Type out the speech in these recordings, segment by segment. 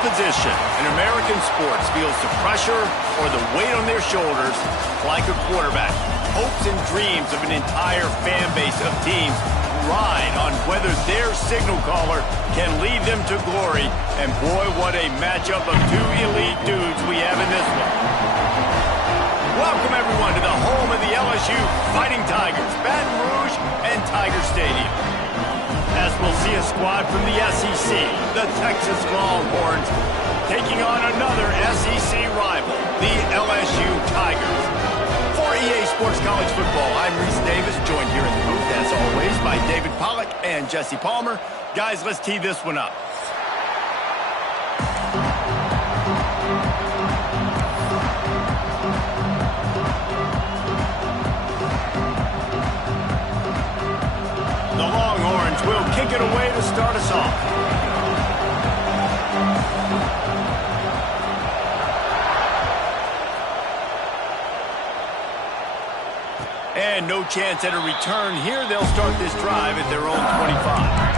position in American sports feels the pressure or the weight on their shoulders like a quarterback. Hopes and dreams of an entire fan base of teams ride on whether their signal caller can lead them to glory. And boy, what a matchup of two elite dudes we have in this one. Welcome, everyone, to the home of the LSU Fighting Tigers, Baton Rouge and Tiger Stadium. As we'll see a squad from the SEC, the Texas Longhorns, taking on another SEC rival, the LSU Tigers. For EA Sports College Football, I'm Reese Davis, joined here in the booth, as always, by David Pollack and Jesse Palmer. Guys, let's tee this one up. The Longhorns will kick it away to start us off. And no chance at a return here. They'll start this drive at their own 25.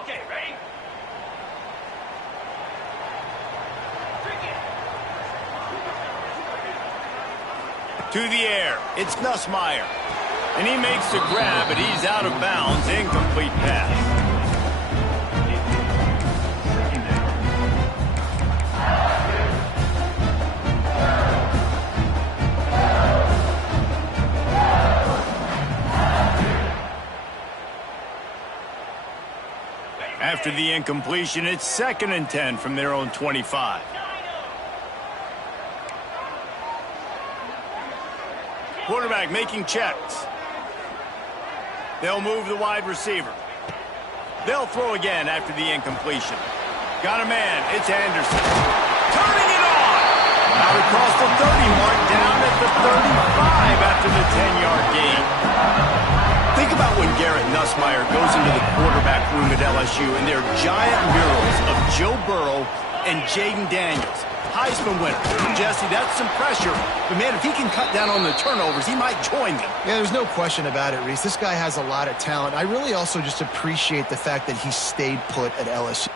Okay, ready? To the air, it's Nussmeier. And he makes the grab, but he's out of bounds. Incomplete pass. After the incompletion, it's 2nd and 10 from their own 25. Quarterback making checks. They'll move the wide receiver. They'll throw again after the incompletion. Got a man. It's Anderson. Turning it on! Out across the 30 mark, down at the 35 after the 10-yard gain. Think about when Garrett Nussmeier goes into the quarterback room at LSU and there are giant murals of Joe Burrow and Jaden Daniels. Heisman winner. Jesse, that's some pressure. But, man, if he can cut down on the turnovers, he might join them. Yeah, there's no question about it, Reese. This guy has a lot of talent. I really also just appreciate the fact that he stayed put at LSU.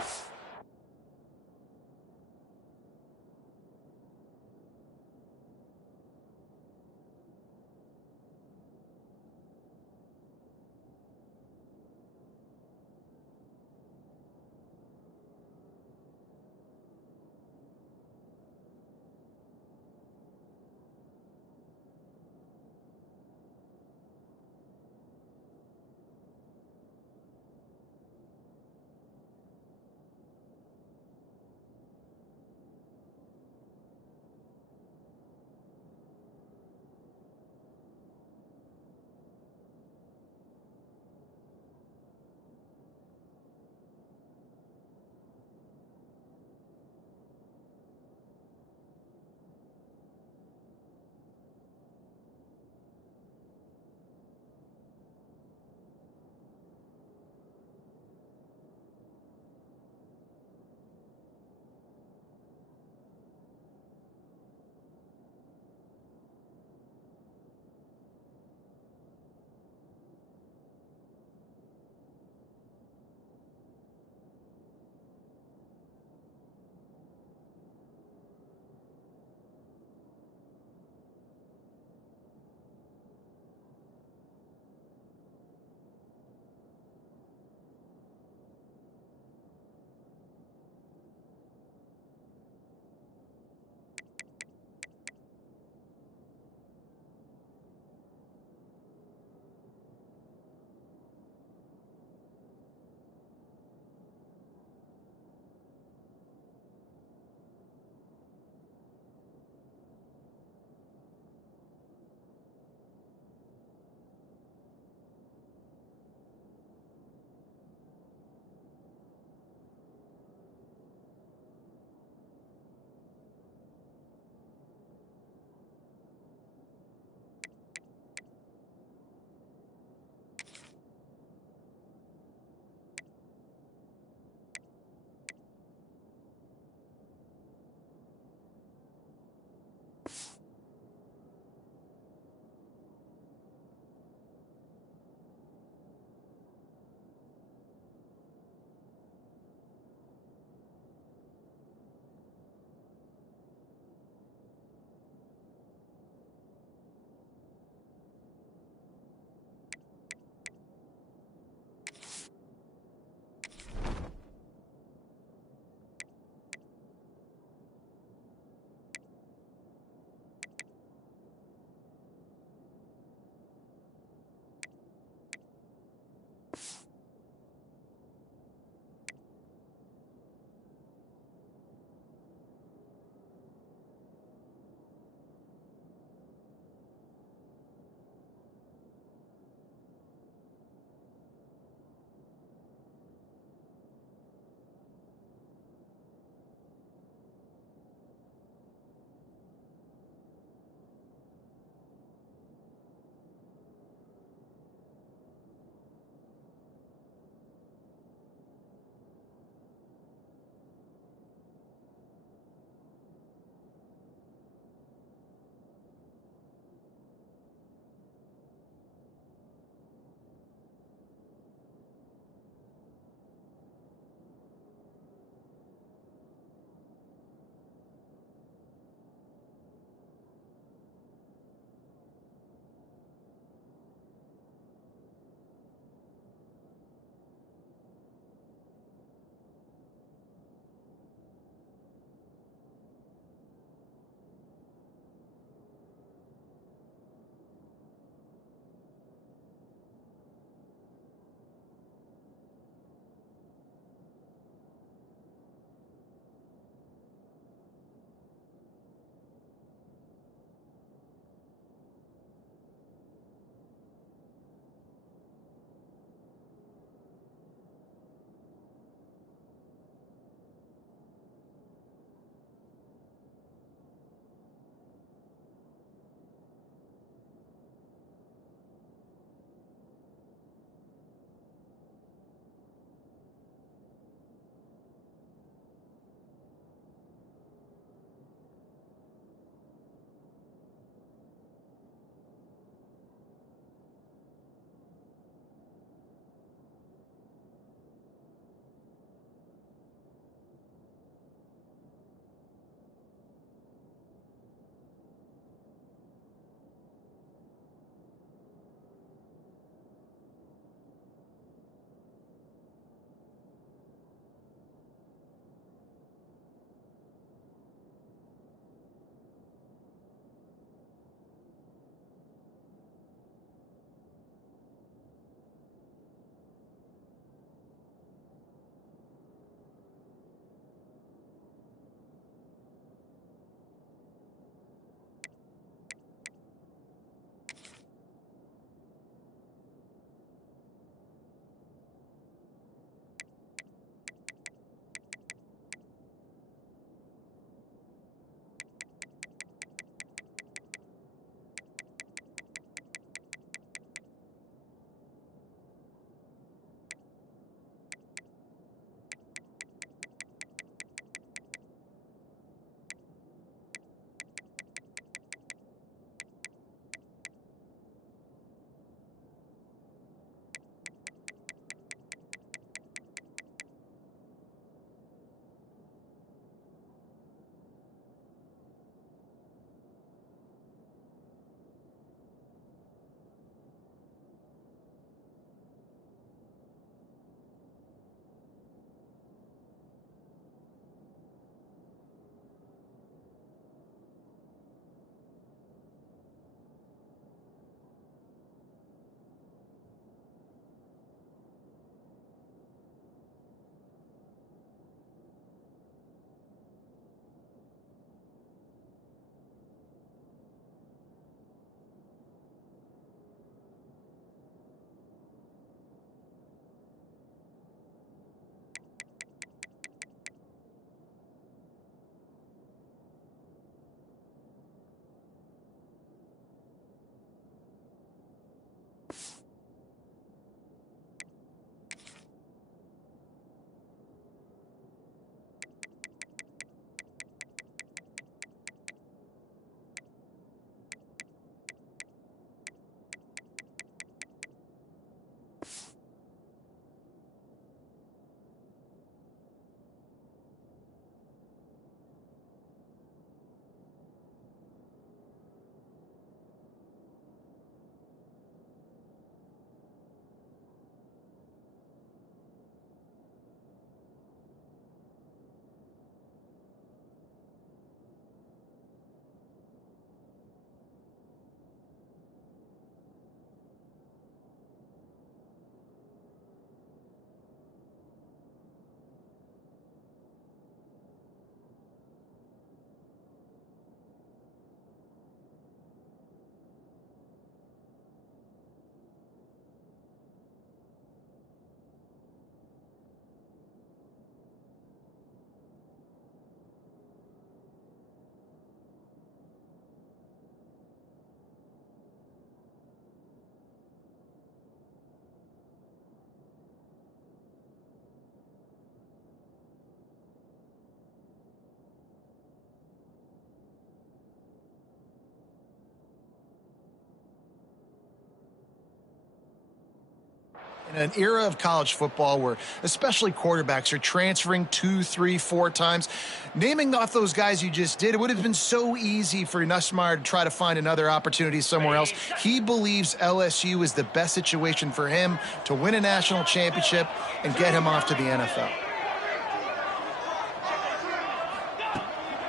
An era of college football where especially quarterbacks are transferring 2, 3, 4 times. Naming off those guys you just did, it would have been so easy for Nussmeier to try to find another opportunity somewhere else. He believes LSU is the best situation for him to win a national championship and get him off to the NFL.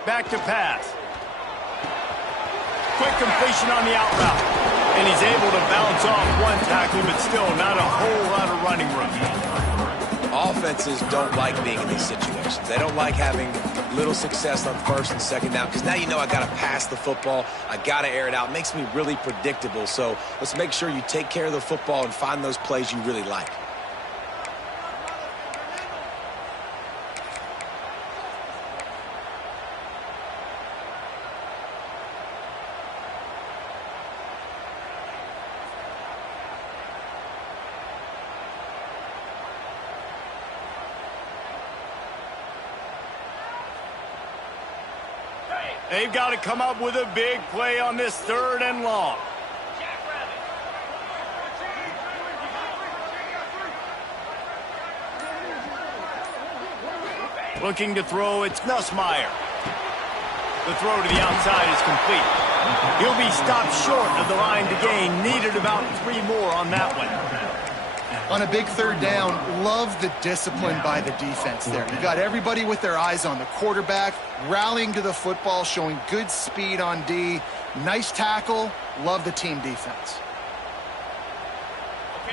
Back to pass. Quick completion on the out route. And he's able to bounce off one tackle, but still not a whole lot of running room. Offenses don't like being in these situations. They don't like having little success on first and second down, because now you know I got to pass the football. I got to air it out. It makes me really predictable. So let's make sure you take care of the football and find those plays you really like. They've got to come up with a big play on this 3rd and long. Looking to throw, it's Nussmeier. The throw to the outside is complete. He'll be stopped short of the line to gain. Needed about 3 more on that one. On a big 3rd down, love the discipline by the defense there. You got everybody with their eyes on the quarterback, rallying to the football, showing good speed on D. Nice tackle. Love the team defense.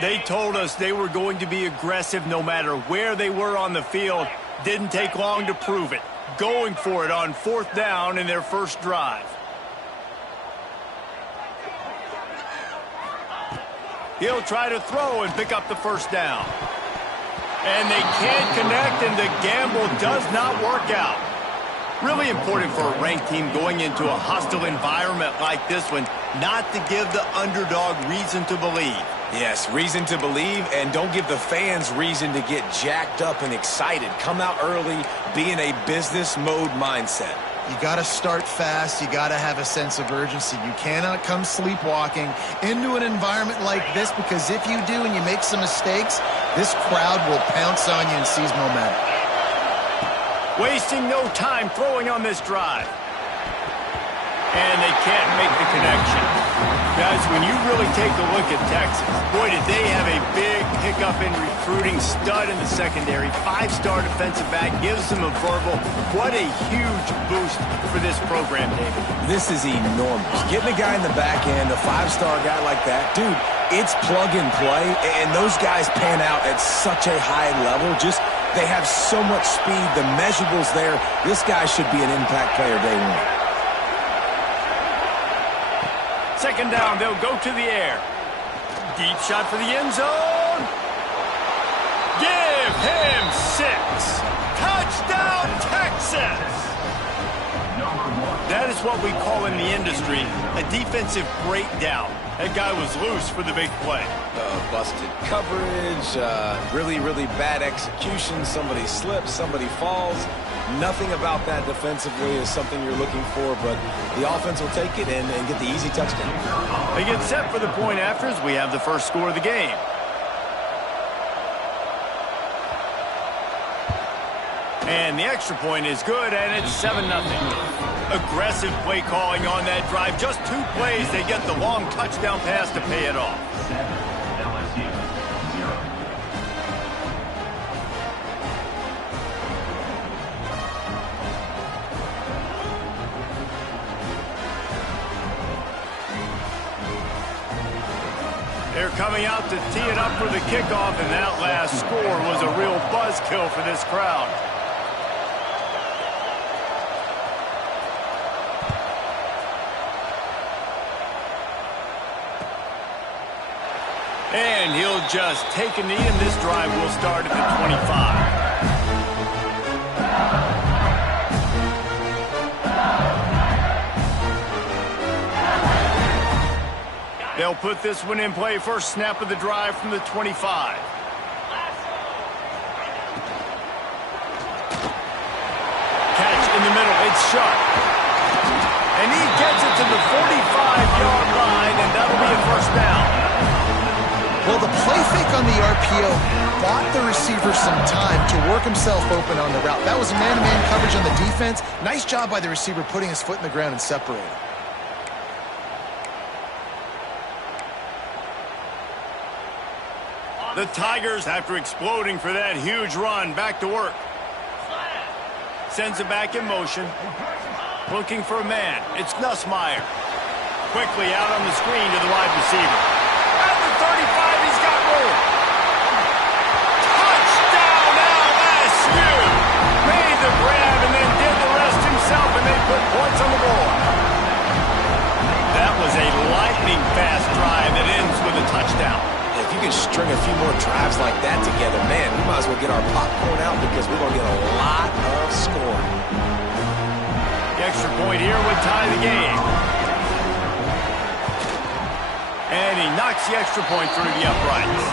They told us they were going to be aggressive no matter where they were on the field. Didn't take long to prove it. Going for it on 4th down in their first drive. He'll try to throw and pick up the 1st down. And they can't connect, and the gamble does not work out. Really important for a ranked team going into a hostile environment like this one, not to give the underdog reason to believe. Yes, reason to believe, and don't give the fans reason to get jacked up and excited. Come out early, be in a business mode mindset. You got to start fast. You got to have a sense of urgency. You cannot come sleepwalking into an environment like this, because if you do and you make some mistakes, this crowd will pounce on you and seize momentum. Wasting no time throwing on this drive. And they can't make the connection. Guys, when you really take a look at Texas, boy, did they have a big pickup in recruiting. Stud in the secondary. 5-star defensive back gives them a verbal. What a huge boost for this program, David. This is enormous. Getting a guy in the back end, a 5-star guy like that, dude, it's plug and play, and those guys pan out at such a high level. Just, they have so much speed. The measurables there. This guy should be an impact player day one. 2nd down, they'll go to the air. Deep shot for the end zone. Give him 6. Touchdown, Texas! That is what we call in the industry a defensive breakdown. That guy was loose for the big play. Busted coverage, really, really bad execution. Somebody slips, somebody falls. Nothing about that defensively is something you're looking for, but the offense will take it and get the easy touchdown. They get set for the point after as we have the first score of the game. And the extra point is good, and it's 7-0. Aggressive play calling on that drive. Just 2 plays, they get the long touchdown pass to pay it off. They're coming out to tee it up for the kickoff, and that last score was a real buzzkill for this crowd. And he'll just take a knee, and this drive will start at the 25. They'll put this one in play. First snap of the drive from the 25. Catch in the middle. It's sharp. And he gets it to the 45-yard line, and that'll be a 1st down. Well, the play fake on the RPO bought the receiver some time to work himself open on the route. That was man-to-man coverage on the defense. Nice job by the receiver putting his foot in the ground and separating. The Tigers, after exploding for that huge run, back to work. Sends it back in motion. Looking for a man. It's Nussmeier. Quickly out on the screen to the wide receiver. At the 35, he's got room. Touchdown, LSU! Made the grab and then did the rest himself, and they put points on the board. That was a lightning-fast drive that ends with a touchdown. If you can string a few more drives like that together, man, we might as well get our popcorn out because we're going to get a lot of scoring. The extra point here would tie the game. And he knocks the extra point through the uprights.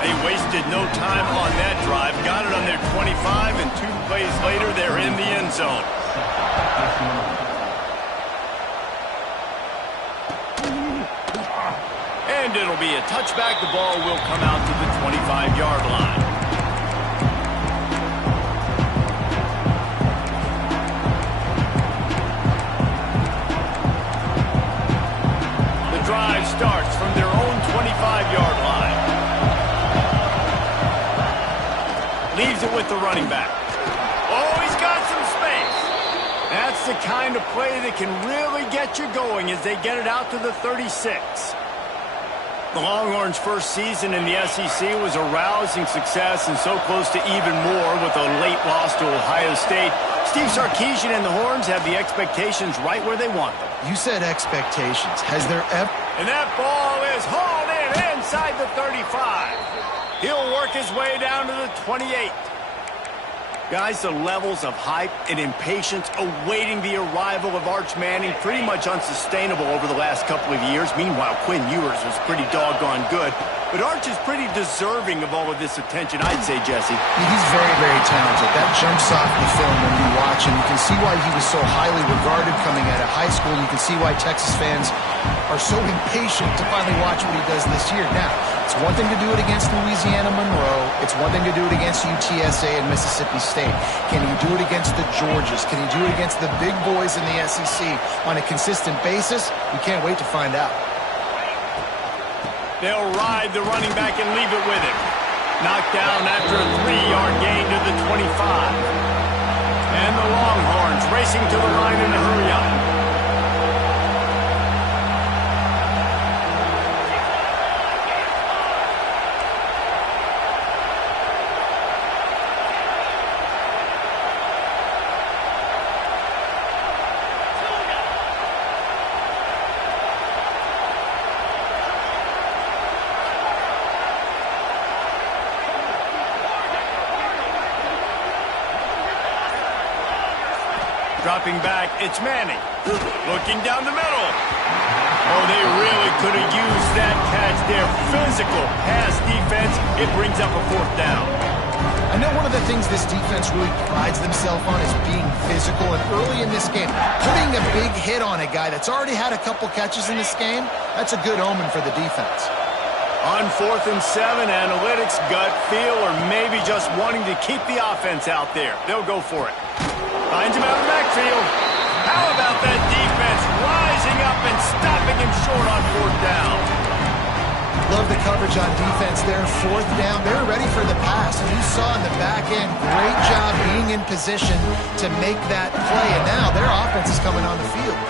They wasted no time on that drive. Got it on their 25, and 2 plays later, they're in the end zone. And it'll be a touchback. The ball will come out to the 25-yard line. The drive starts from their own 25-yard line. Leaves it with the running back. Oh, he's got some space. That's the kind of play that can really get you going as they get it out to the 36. The Longhorns' first season in the SEC was a rousing success and so close to even more with a late loss to Ohio State. Steve Sarkisian and the Horns have the expectations right where they want them. You said expectations. Has there ever... And that ball is hauled in inside the 35. He'll work his way down to the 28. Guys, the levels of hype and impatience awaiting the arrival of Arch Manning pretty much unsustainable over the last couple of years. Meanwhile, Quinn Ewers was pretty doggone good. But Arch is pretty deserving of all of this attention, I'd say, Jesse. He's very, very talented. That jumps off the film when you watch him. You can see why he was so highly regarded coming out of high school. You can see why Texas fans are so impatient to finally watch what he does this year. Now, it's one thing to do it against Louisiana Monroe. It's one thing to do it against UTSA and Mississippi State. Can he do it against the Georgias? Can he do it against the big boys in the SEC on a consistent basis? We can't wait to find out. They'll ride the running back and leave it with him. Knocked down after a 3-yard gain to the 25. And the Longhorns racing to the line in a hurry up. Dropping back, it's Manning. Looking down the middle. Oh, they really could have used that catch there. Physical pass defense. It brings up a 4th down. I know one of the things this defense really prides themselves on is being physical. And early in this game, putting a big hit on a guy that's already had a couple catches in this game, that's a good omen for the defense. On 4th and 7, analytics, gut feel, or maybe just wanting to keep the offense out there. They'll go for it. Finds him out of the backfield. How about that defense rising up and stopping him short on 4th down? Love the coverage on defense there. 4th down. They're ready for the pass. And you saw in the back end, great job being in position to make that play. And now their offense is coming on the field.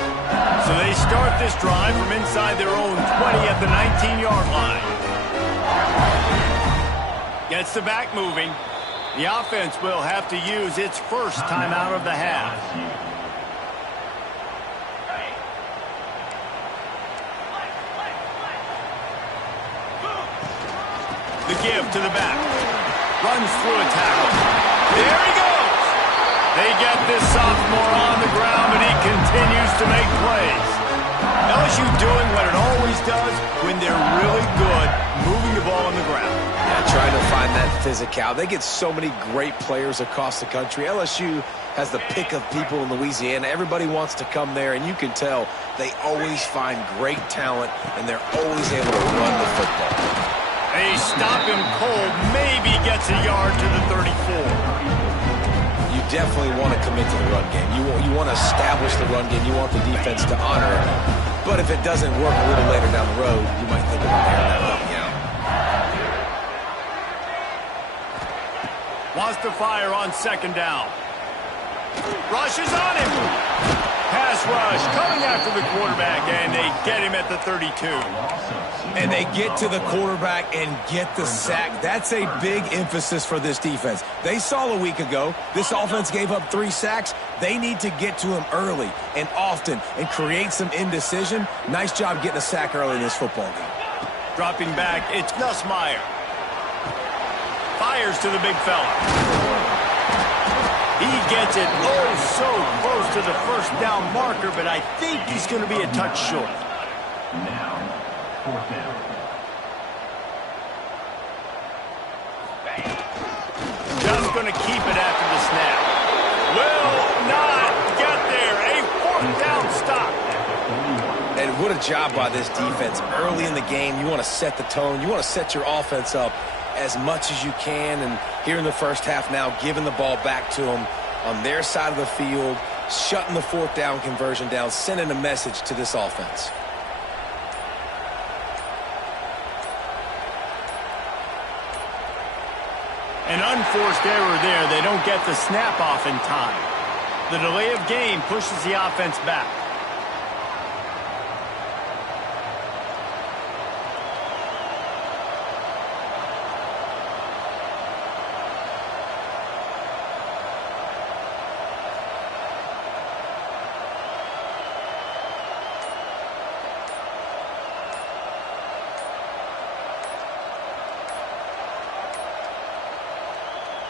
So they start this drive from inside their own 20 at the 19-yard line. Gets the back moving. The offense will have to use its first timeout of the half. The give to the back. Runs through a tackle. There he goes. They get this sophomore on the ground, but he continues to make plays. LSU doing what it always does when they're really good, moving the ball on the ground. Yeah, trying to find that physicality. They get so many great players across the country. LSU has the pick of people in Louisiana. Everybody wants to come there, and you can tell they always find great talent, and they're always able to run the football. They stop him cold, maybe gets a yard to the 34. You definitely want to commit to the run game. You want to establish the run game. You want the defense to honor it. But if it doesn't work a little later down the road, you might think about airing that rookie out. Wants to fire on second down. Rushes on him. Pass rush coming after the quarterback, and they get him at the 32. And they get to the quarterback and get the sack. That's a big emphasis for this defense. They saw a week ago, this offense gave up 3 sacks. They need to get to him early and often and create some indecision. Nice job getting a sack early in this football game. Dropping back, it's Nussmeier. Fires to the big fella. He gets it so close to the first down marker, but I think he's going to be a touch short. Now, fourth down. Just going to keep it after the snap. Will not get there. A fourth down stop. And what a job by this defense. Early in the game, you want to set the tone. You want to set your offense up as much as you can. And here in the first half now, giving the ball back to them on their side of the field, shutting the fourth down conversion down, sending a message to this offense. An unforced error there. They don't get the snap off in time. The delay of game pushes the offense back.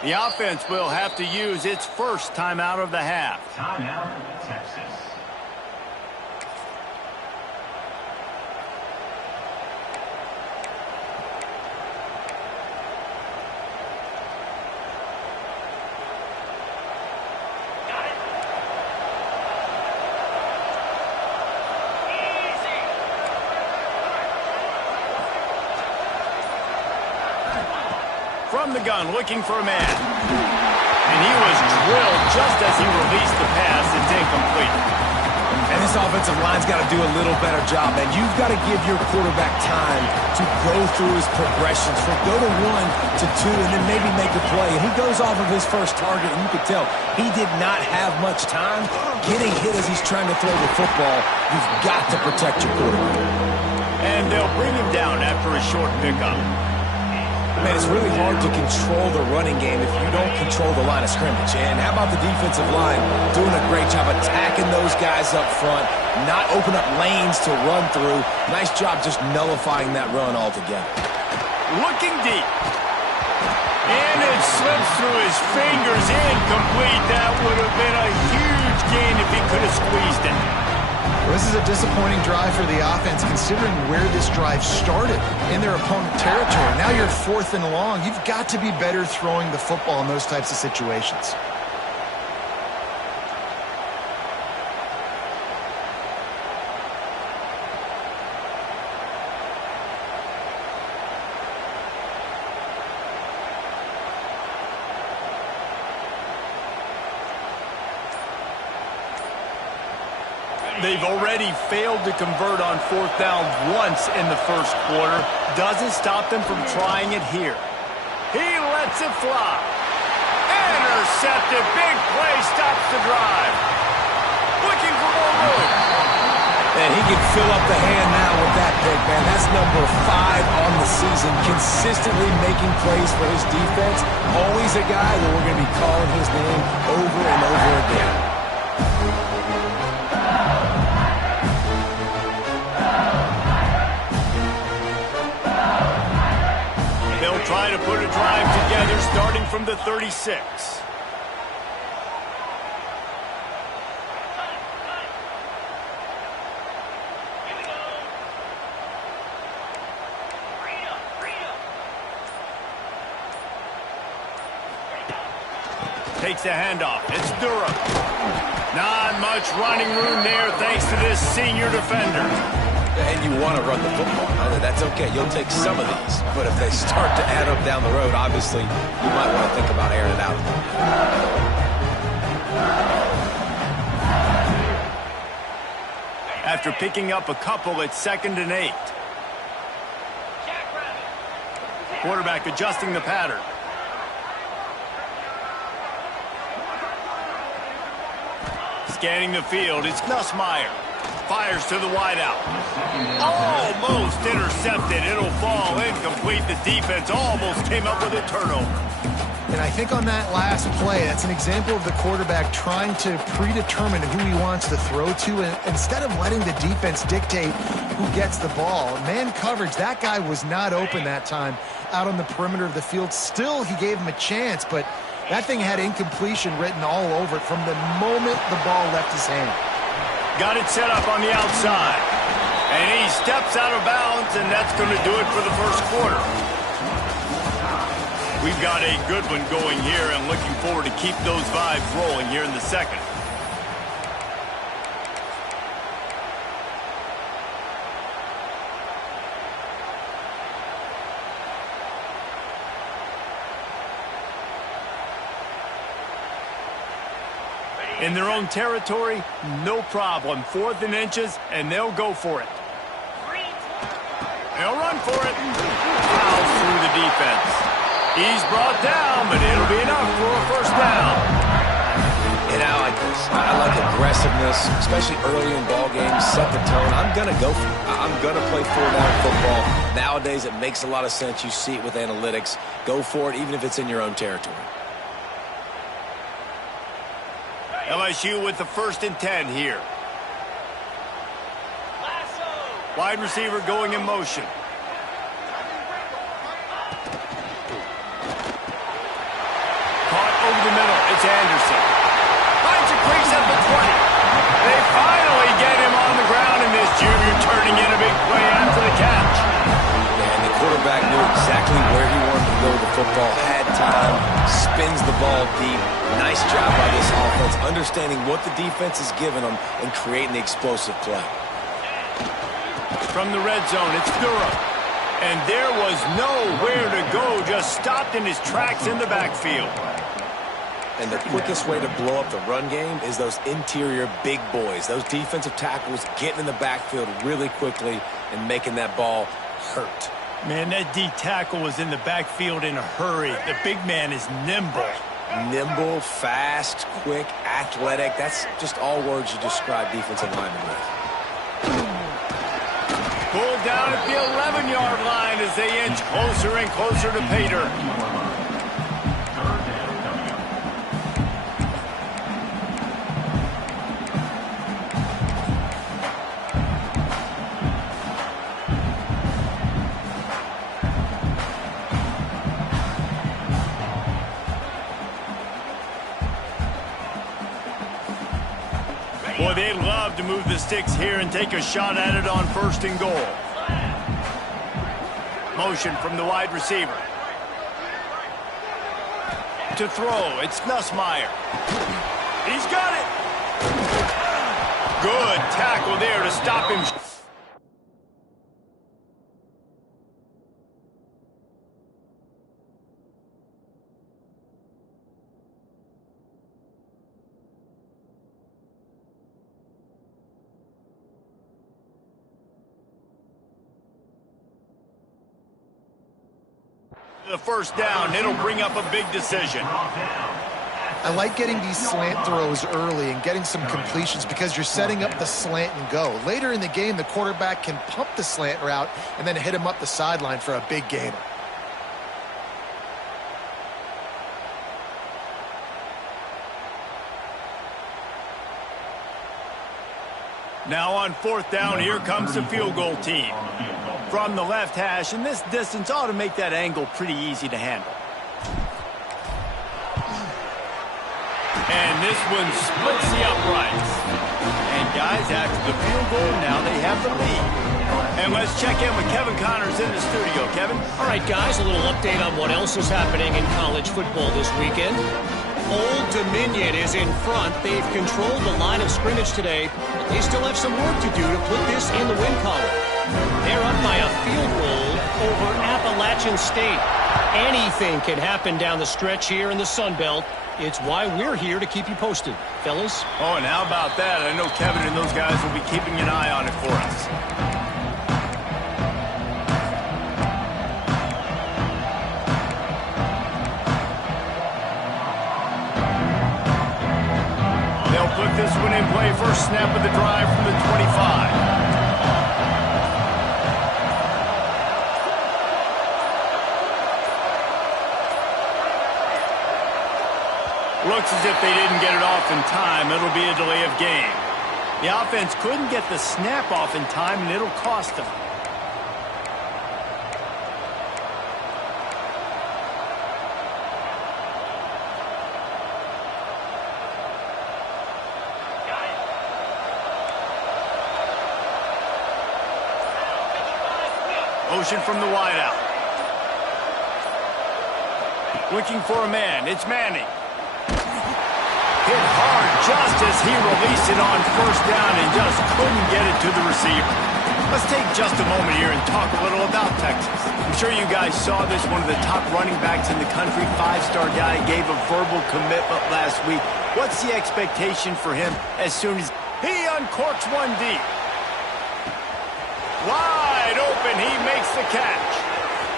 The offense will have to use its first timeout of the half. Timeout, Texas. From the gun, looking for a man. And he was drilled just as he released the pass. It's incomplete. And this offensive line's got to do a little better job, man. You've got to give your quarterback time to go through his progressions, from go to 1 to 2, and then maybe make a play. And he goes off of his first target, and you could tell he did not have much time getting hit as he's trying to throw the football. You've got to protect your quarterback. And they'll bring him down after a short pickup. Man, it's really hard to control the running game if you don't control the line of scrimmage. And how about the defensive line doing a great job attacking those guys up front, not open up lanes to run through. Nice job just nullifying that run altogether. Looking deep. And it slips through his fingers, incomplete. That would have been a huge gain if he could have squeezed it. This is a disappointing drive for the offense, considering where this drive started, in their opponent territory. Now you're 4th and long. You've got to be better throwing the football in those types of situations. They've already failed to convert on 4th down once in the first quarter. Doesn't stop them from trying it here. He lets it fly. Intercepted. Big play stops the drive. Looking for more room. And he can fill up the hand now with that pick, man. That's number 5 on the season, consistently making plays for his defense. Always a guy that we're going to be calling his name over and over again. They'll try to put a drive together starting from the 36. Takes the handoff. It's Durham. Not much running room there thanks to this senior defender. And you want to run the football. That's okay. You'll take some of these. But if they start to add up down the road, obviously, you might want to think about airing it out. After picking up a couple, it's 2nd and 8. Quarterback adjusting the pattern. Scanning the field, it's Nussmeier. Fires to the wideout. Almost intercepted. It'll fall incomplete. The defense almost came up with a turnover. And I think on that last play, that's an example of the quarterback trying to predetermine who he wants to throw to, and instead of letting the defense dictate who gets the ball. Man coverage, that guy was not open that time out on the perimeter of the field. Still, he gave him a chance, but that thing had incompletion written all over it from the moment the ball left his hand. Got it set up on the outside. And he steps out of bounds, and that's going to do it for the first quarter. We've got a good one going here and looking forward to keep those vibes rolling here in the second. In their own territory, no problem. 4th and inches, and they'll go for it. They'll run for it. Fouls through the defense. He's brought down, but it'll be enough for a first down. And I like this. I like aggressiveness, especially early in ball games. Set the tone. I'm going to go for it. I'm going to play 4-down football. Nowadays, it makes a lot of sense. You see it with analytics. Go for it, even if it's in your own territory. LSU with the 1st and 10 here. Wide receiver going in motion. Caught over the middle. It's Anderson. Finds a crease at the 20. They finally get him on the ground, and this junior turning in a big play after the catch. And the quarterback knew exactly where he wanted to go with the football, had time, spins the ball deep. Nice job by this offense, understanding what the defense is giving them and creating the explosive play. From the red zone, it's Durham. And there was nowhere to go, just stopped in his tracks in the backfield. And the quickest way to blow up the run game is those interior big boys, those defensive tackles getting in the backfield really quickly and making that ball hurt. Man, that D tackle was in the backfield in a hurry. The big man is nimble. Nimble, fast, quick, athletic. That's just all words you describe defensive linemen with. Pulled down at the 11-yard line as they inch closer and closer to Pater. Boy, they'd love to move the sticks here and take a shot at it on 1st and goal. Motion from the wide receiver. To throw, it's Nussmeier. He's got it. Good tackle there to stop him. The first down, it'll bring up a big decision. I like getting these slant throws early and getting some completions because you're setting up the slant and go. Later in the game, the quarterback can pump the slant route and then hit him up the sideline for a big gainer. Now on 4th down, here comes the field goal team. From the left hash, and this distance ought to make that angle pretty easy to handle. And this one splits the uprights. And guys, after the field goal, now they have the lead. And let's check in with Kevin Connors in the studio. Kevin? All right, guys, a little update on what else is happening in college football this weekend. Old Dominion is in front. They've controlled the line of scrimmage today, but they still have some work to do to put this in the win column. They're up by a field goal over Appalachian State. Anything can happen down the stretch here in the Sun Belt. It's why we're here to keep you posted, fellas. Oh, and how about that? I know Kevin and those guys will be keeping an eye on it for us. They'll put this one in play. First snap of the drive from the 25. Looks as if they didn't get it off in time. It'll be a delay of game. The offense couldn't get the snap off in time, and it'll cost them. Motion from the wideout. Looking for a man. It's Manning. Hit hard just as he released it on first down and just couldn't get it to the receiver. Let's take just a moment here and talk a little about Texas. I'm sure you guys saw this. One of the top running backs in the country, five-star guy, gave a verbal commitment last week. What's the expectation for him as soon as he uncorks one deep? Wide open, he makes the catch.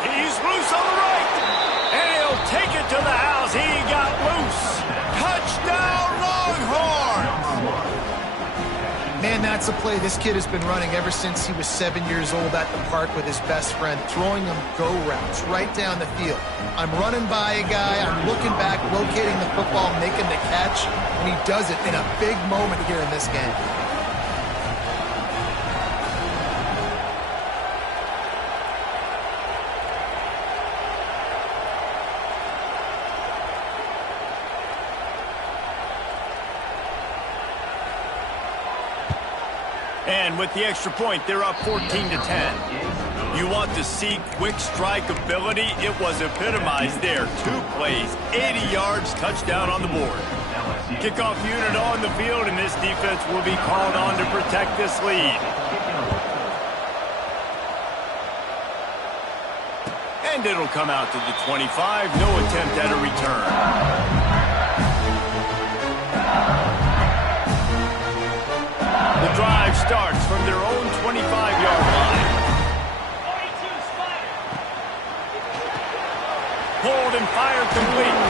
He's loose on the right, and he'll take it to the house. He got loose. Touchdown, Longhorns! Man, that's a play this kid has been running ever since he was 7 years old at the park with his best friend, throwing him go routes right down the field. I'm running by a guy, I'm looking back, locating the football, making the catch, and he does it in a big moment here in this game. And with the extra point, they're up 14-10. You want to see quick strike ability? It was epitomized there. 2 plays, 80 yards, touchdown on the board. Kickoff unit on the field, and this defense will be called on to protect this lead. And it'll come out to the 25. No attempt at a return. The drive starts from their own 25-yard line. Pulled and fired complete.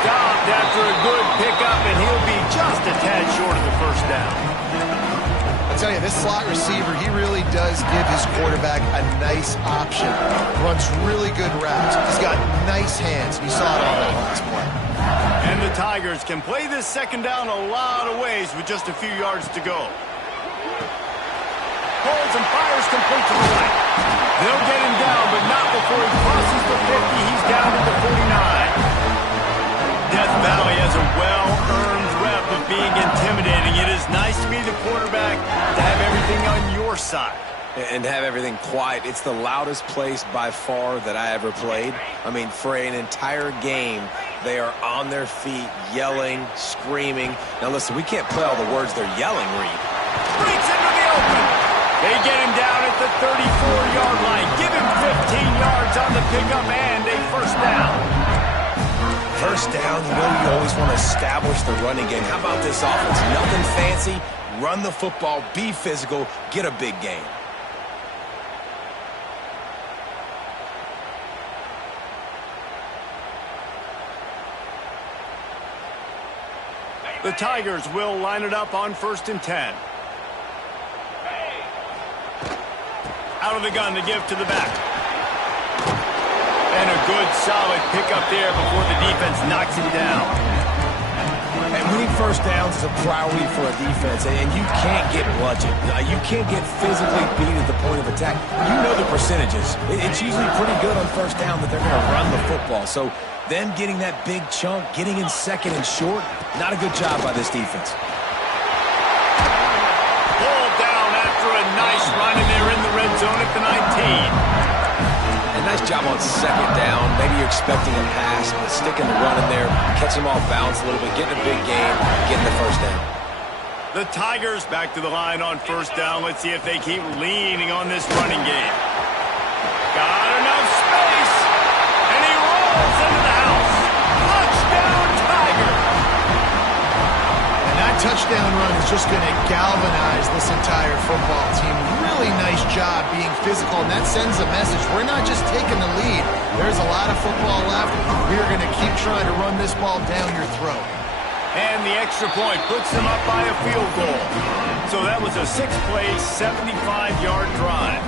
Stopped after a good pickup, and he'll be just a tad short of the first down. I tell you, this slot receiver, he really does give his quarterback a nice option. Runs really good routes. He's got nice hands. You saw it on that last play. And the Tigers can play this second down a lot of ways with just a few yards to go. Holds and fires complete to the right. They'll get him down, but not before he crosses the 50. He's down to the 49. Death Valley has a well-earned rep of being intimidating. It is nice to be the quarterback, to have everything on your side. And have everything quiet. It's the loudest place by far that I ever played. I mean, for an entire game, they are on their feet, yelling, screaming. Now, listen, we can't play all the words they're yelling, Reed. Breaks into the open. They get him down at the 34-yard line. Give him 15 yards on the pickup and a first down. First down, you know you always want to establish the running game. How about this offense? Nothing fancy. Run the football, be physical, get a big gain. The Tigers will line it up on 1st and 10. Out of the gun to give to the back. And a good, solid pickup there before the defense knocks him down. And winning first downs is a priority for a defense, and you can't get bludgeoned. You can't get physically beat at the point of attack. You know the percentages. It's usually pretty good on first down that they're going to run the football. So them getting that big chunk, getting in second and short, not a good job by this defense. Pulled down after a nice run, and they're in the red zone at the 19. A nice nice job on second down. Maybe you're expecting a pass, but sticking the run in there, catching them off balance a little bit, getting a big gain, getting the first down. The Tigers back to the line on first down. Let's see if they keep leaning on this running game. Got enough space, and he rolls into the house. Touchdown, Tiger! And that touchdown run is just going to galvanize this entire football team. Really nice job being physical, and that sends a message. We're not just taking the lead. There's a lot of football left. We are going to keep trying to run this ball down your throat. And the extra point puts them up by a field goal. So that was a 6-play, 75-yard drive.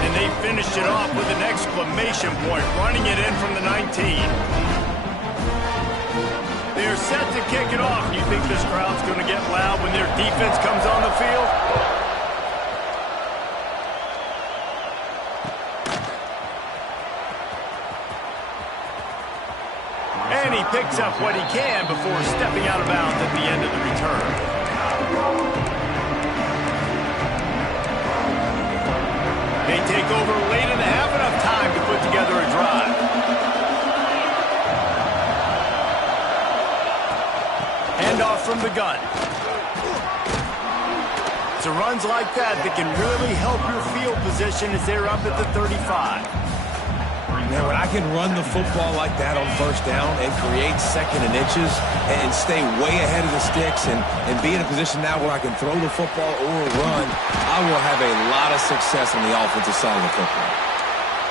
And they finished it off with an exclamation point, running it in from the 19. They're set to kick it off. You think this crowd's going to get loud when their defense comes on the field? And he picks up what he can before stepping out of bounds at the end of the return. They take over late in the half, enough time to put together a drive. Handoff from the gun. It's runs like that can really help your field position as they're up at the 35. Man, when I can run the football like that on first down and create second and inches and stay way ahead of the sticks and be in a position now where I can throw the football or run, I will have a lot of success on the offensive side of the football.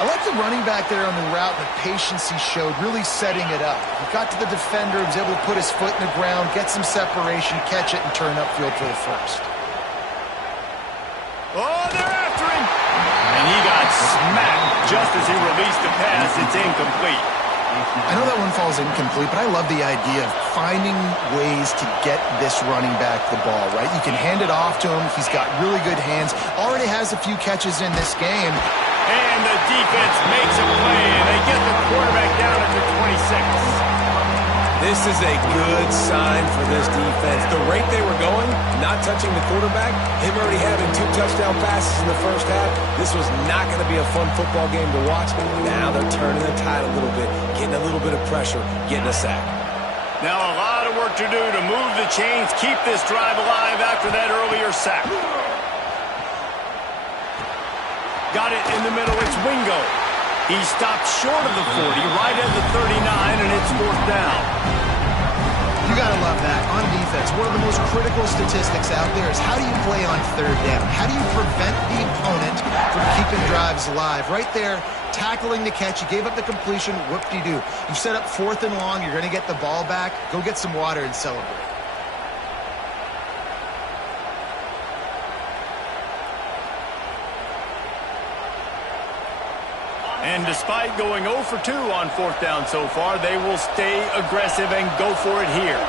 I like the running back there on the route and the patience he showed, really setting it up. He got to the defender, was able to put his foot in the ground, get some separation, catch it, and turn upfield for the first. Oh, they're after him! And he got smacked just as he released the pass. It's incomplete. I know that one falls incomplete, but I love the idea of finding ways to get this running back the ball, right? You can hand it off to him. He's got really good hands. Already has a few catches in this game. And the defense makes a play, and they get the quarterback down at the 26. This is a good sign for this defense. The rate they were going, not touching the quarterback, him already having 2 touchdown passes in the first half, this was not going to be a fun football game to watch. Now they're turning the tide a little bit, getting a little bit of pressure, getting a sack. Now a lot of work to do to move the chains, keep this drive alive after that earlier sack. Got it in the middle, it's Wingo. He stopped short of the 40, right at the 39, and it's fourth down. You got to love that. On defense, one of the most critical statistics out there is how do you play on third down? How do you prevent the opponent from keeping drives alive? Right there, tackling the catch. You gave up the completion. Whoop-de-doo. You set up 4th and long. You're going to get the ball back. Go get some water and celebrate. And despite going 0 for 2 on fourth down so far, they will stay aggressive and go for it here.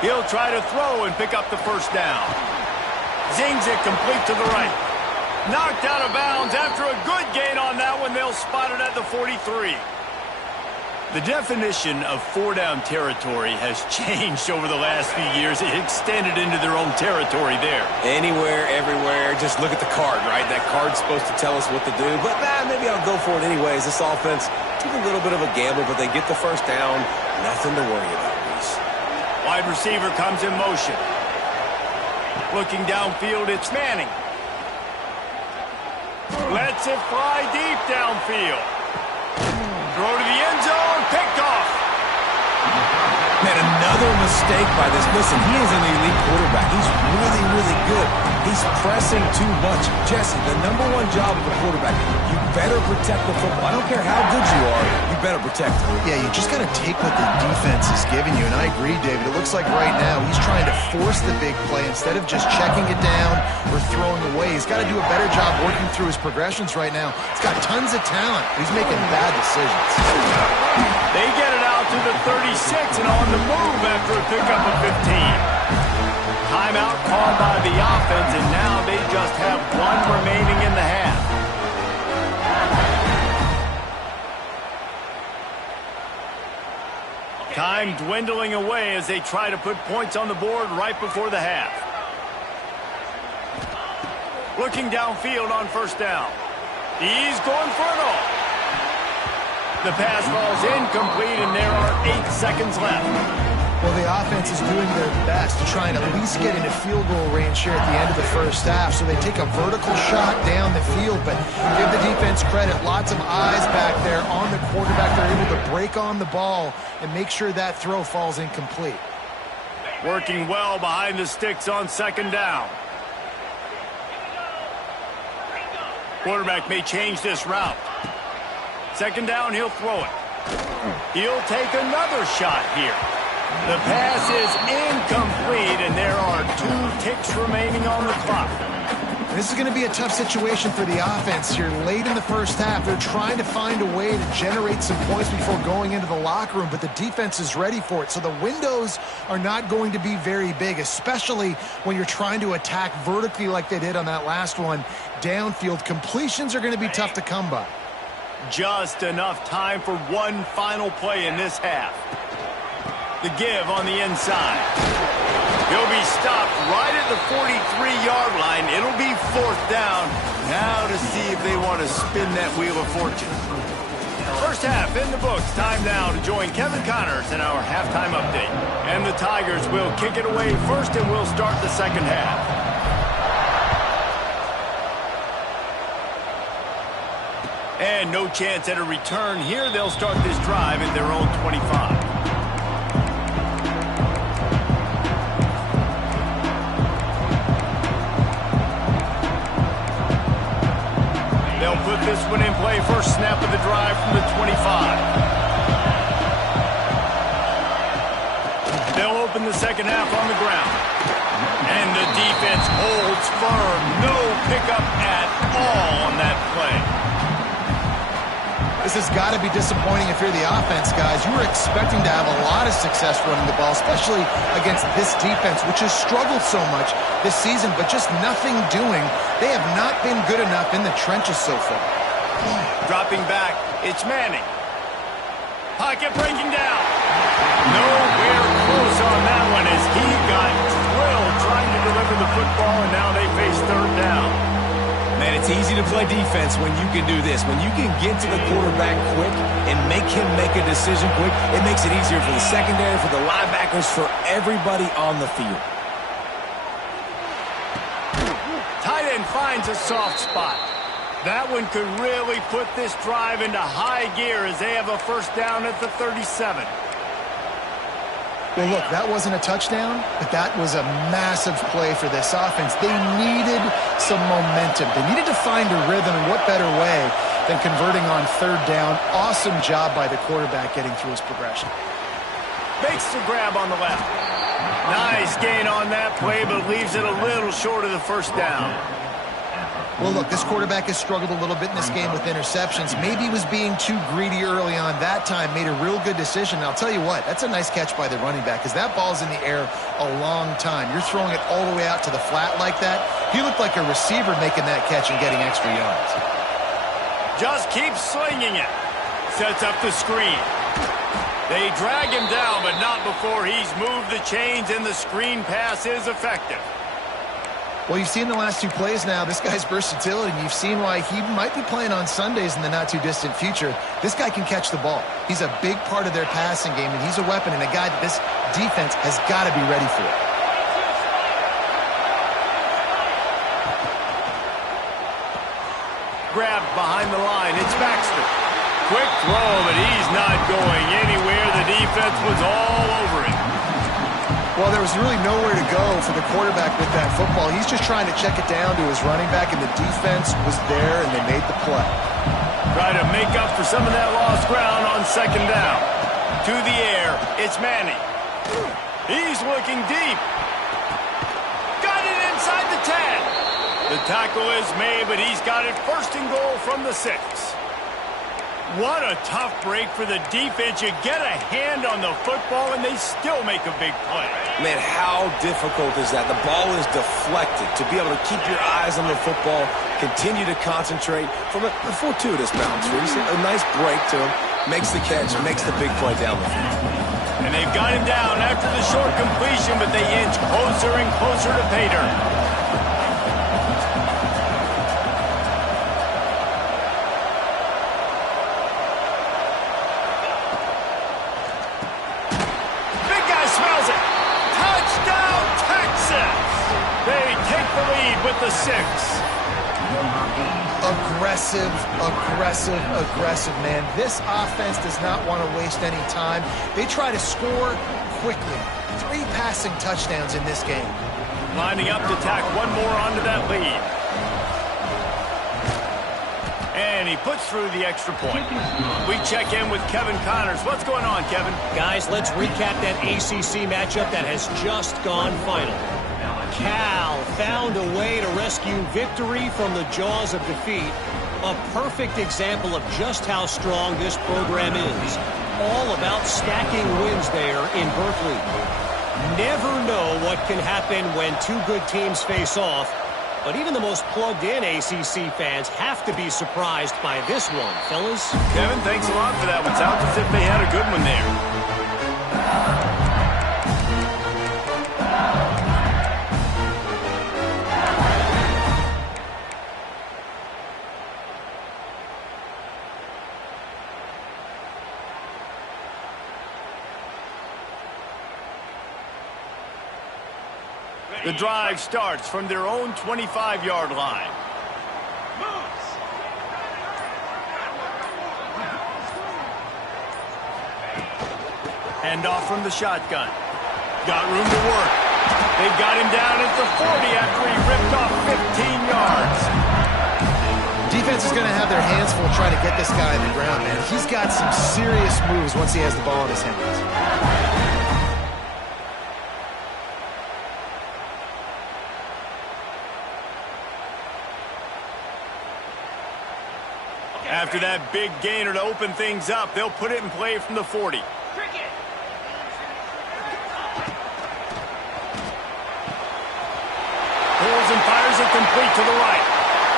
He'll try to throw and pick up the first down. Zings it complete to the right. Knocked out of bounds after a good gain on that one. They'll spot it at the 43. The definition of 4-down territory has changed over the last few years. It extended into their own territory there. Anywhere, everywhere, just look at the card, right? That card's supposed to tell us what to do, but maybe I'll go for it anyways. This offense took a little bit of a gamble, but they get the first down. Nothing to worry about, Reese. Wide receiver comes in motion. Looking downfield, it's Manning. Lets it fly deep downfield. Throw to the end zone, picked off. Man, another mistake by this. Listen, he is an elite quarterback. He's really, really good. He's pressing too much. Jesse, the #1 job of a quarterback, you better protect the football. I don't care how good you are, you better protect it. Yeah, you just got to take what the defense is giving you, and I agree, David. It looks like right now he's trying to force the big play instead of just checking it down or throwing away. He's got to do a better job working through his progressions right now. He's got tons of talent, but he's making bad decisions. They get it out to the 36 and on the move after a pickup of 15. Timeout called by the offense, and now they just have 1 remaining in the half. Time dwindling away as they try to put points on the board right before the half. Looking downfield on first down. He's going for it all. The pass falls incomplete, and there are 8 seconds left. Well, the offense is doing their best to try and at least get into field goal range here at the end of the first half. So they take a vertical shot down the field, but give the defense credit. Lots of eyes back there on the quarterback. They're able to break on the ball and make sure that throw falls incomplete. Working well behind the sticks on second down. Quarterback may change this route. Second down, he'll throw it. He'll take another shot here. The pass is incomplete, and there are 2 ticks remaining on the clock. This is going to be a tough situation for the offense here late in the first half. They're trying to find a way to generate some points before going into the locker room, but the defense is ready for it. So the windows are not going to be very big, especially when you're trying to attack vertically like they did on that last one. Downfield completions are going to be tough to come by. Just enough time for one final play in this half. The give on the inside. He'll be stopped right at the 43-yard line. It'll be 4th down. Now to see if they want to spin that wheel of fortune. First half in the books. Time now to join Kevin Connors in our halftime update. And the Tigers will kick it away first, and we'll start the second half. And no chance at a return here. They'll start this drive at their own 25. They'll put this one in play. First snap of the drive from the 25. They'll open the second half on the ground. And the defense holds firm. No pickup at all on that play. This has got to be disappointing if you're the offense, guys. You were expecting to have a lot of success running the ball, especially against this defense, which has struggled so much this season, but just nothing doing. They have not been good enough in the trenches so far. Dropping back, it's Manning. Pocket breaking down. Nowhere close on that one as he got drilled trying to deliver the football, and now they face 3rd down. Man, it's easy to play defense when you can do this. When you can get to the quarterback quick and make him make a decision quick, it makes it easier for the secondary, for the linebackers, for everybody on the field. Tight end finds a soft spot. That one could really put this drive into high gear as they have a first down at the 37. Well, look, that wasn't a touchdown, but that was a massive play for this offense. They needed some momentum. They needed to find a rhythm, and what better way than converting on 3rd down. Awesome job by the quarterback getting through his progression. Makes the grab on the left. Nice gain on that play, but leaves it a little short of the first down. Well, look, this quarterback has struggled a little bit in this game with interceptions. Maybe he was being too greedy early on. That time made a real good decision. And I'll tell you what, that's a nice catch by the running back because that ball's in the air a long time. You're throwing it all the way out to the flat like that. He looked like a receiver making that catch and getting extra yards. Just keeps slinging it. Sets up the screen. They drag him down, but not before he's moved the chains, and the screen pass is effective. Well, you've seen the last 2 plays now. This guy's versatility, and you've seen why he might be playing on Sundays in the not-too-distant future. This guy can catch the ball. He's a big part of their passing game, and he's a weapon and a guy that this defense has got to be ready for. Grabbed behind the line. It's Baxter. Quick throw, but he's not going anywhere. The defense was all over him. Well, there was really nowhere to go for the quarterback with that football. He's just trying to check it down to his running back, and the defense was there, and they made the play. Try to make up for some of that lost ground on second down. To the air, it's Manning. He's looking deep. Got it inside the 10. The tackle is made, but he's got it 1st and goal from the 6. What a tough break for the defense. You get a hand on the football, and they still make a big play. Man, how difficult is that? The ball is deflected. To be able to keep your eyes on the football, continue to concentrate from a fortuitous bounce. A nice break to him, makes the catch, makes the big play down the field. And they've got him down after the short completion, but they inch closer and closer to pay dirt. the lead with the 6. Aggressive, aggressive, aggressive, man. This offense does not want to waste any time. They try to score quickly. 3 passing touchdowns in this game. Lining up to tack one more onto that lead. And he puts through the extra point. We check in with Kevin Connors. What's going on, Kevin? Guys, let's recap that ACC matchup that has just gone final. Cal found a way to rescue victory from the jaws of defeat. A perfect example of just how strong this program is. All about stacking wins there in Berkeley. Never know what can happen when 2 good teams face off. But even the most plugged-in ACC fans have to be surprised by this one, fellas. Kevin, thanks a lot for that one. Sounds as if they had a good one there. The drive starts from their own 25-yard line. Hand off from the shotgun. Got room to work. They've got him down at the 40 after he ripped off 15 yards. Defense is going to have their hands full trying to get this guy on the ground, man. He's got some serious moves once he has the ball in his hands. After that big gainer to open things up, they'll put it in play from the 40. Pulls and fires it complete to the right.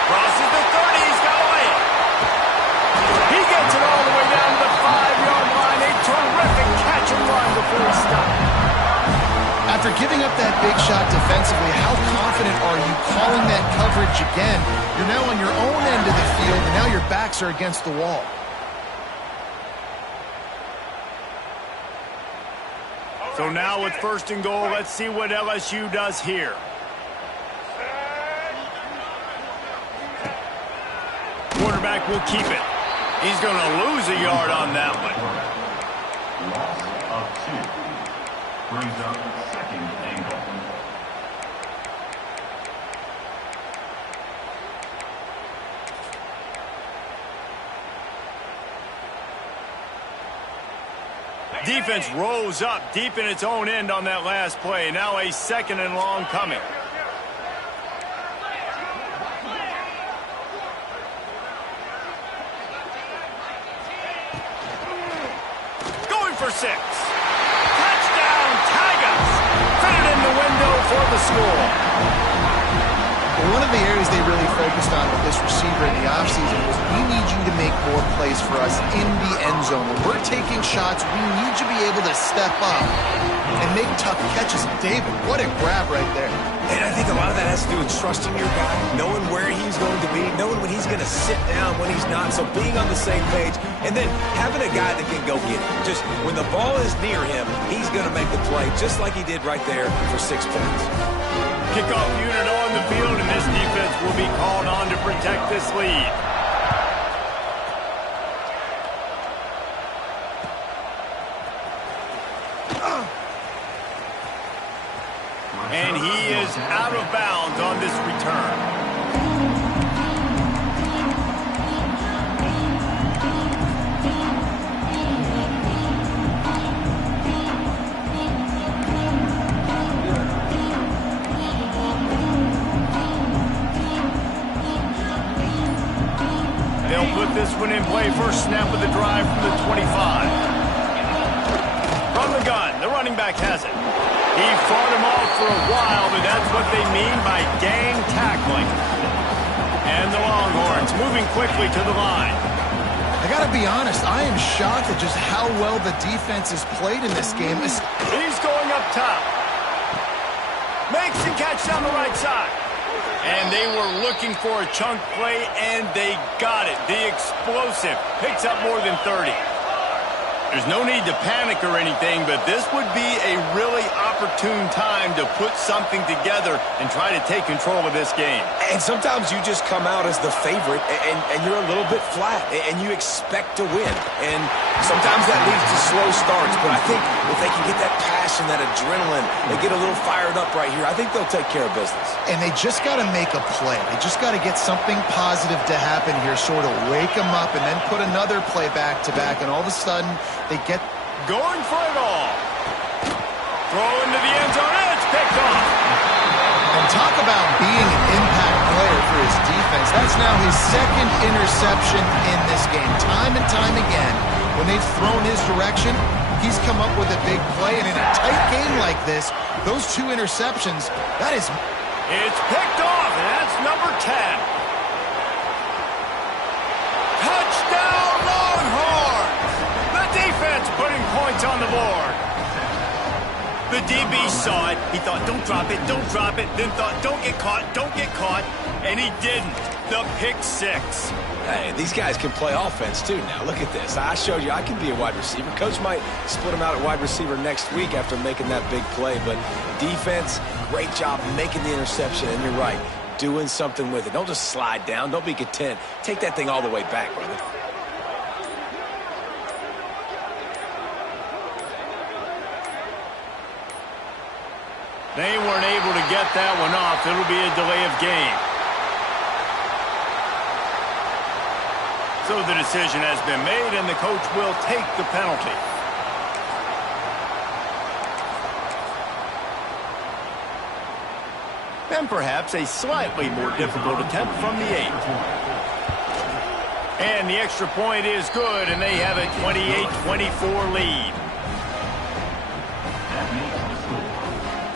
Crosses the 30. He's got a lane. He gets it all the way down to the 5-yard line. A terrific catch and run before he stopped. After giving up that big shot defensively, how confident are you calling that coverage again? You're now on your own end of the field, and now your backs are against the wall. So now with 1st and goal, let's see what LSU does here. Quarterback will keep it. He's going to lose a yard on that one. Loss of 2. Brings up 2nd and goal. Defense rose up deep in its own end on that last play. Now a 2nd and long coming. Going for 6. Touchdown, Tigers. Fit it in the window for the score. One of the areas they really focused on with this receiver in the offseason was we need you to make more plays for us in the end zone. When we're taking shots, we need you to be able to step up and make tough catches. David, what a grab right there. And I think a lot of that has to do with trusting your guy, knowing where he's going to be, knowing when he's going to sit down, when he's not. So being on the same page, and then having a guy that can go get it. Just when the ball is near him, he's going to make the play, just like he did right there for 6 points. Kickoff unit on the field, and this defense will be called on to protect this lead. And he is out of bounds on this return. They'll put this one in play. First snap of the drive from the 25. From the gun, the running back has it. He fought him off for a while, but that's what they mean by gang tackling. And the Longhorns moving quickly to the line. I got to be honest, I am shocked at just how well the defense has played in this game. He's going up top. Makes the catch down the right side. And they were looking for a chunk play, and they got it. The explosive picks up more than 30. There's no need to panic or anything, but this would be a really opportune time to put something together and try to take control of this game. And sometimes you just come out as the favorite, and you're a little bit flat, and you expect to win. And sometimes that leads to slow starts, but I think if they can get that passion, that adrenaline, they get a little fired up right here, I think they'll take care of business. And they just got to make a play. They just got to get something positive to happen here, sort of wake them up, and then put another play back-to-back, and all of a sudden they get going for it all. Throw into the end zone, and it's picked off. And talk about being an impact player for his defense. That's now his second interception in this game. Time and time again, when they've thrown his direction, he's come up with a big play. And in a tight game like this, those 2 interceptions, that is... It's picked off, and that's number 10. Touchdown, Longhorns! The defense putting points on the board. The DB saw it. He thought, don't drop it, then thought, don't get caught, and he didn't. The pick 6. Hey, these guys can play offense, too. Now, look at this. I showed you I can be a wide receiver. Coach might split him out at wide receiver next week after making that big play, but defense, great job making the interception, and you're right, doing something with it. Don't just slide down. Don't be content. Take that thing all the way back, brother. They weren't able to get that one off. It'll be a delay of game. So the decision has been made, and the coach will take the penalty. And perhaps a slightly more difficult attempt from the 8. And the extra point is good, and they have a 28-24 lead. That makes the score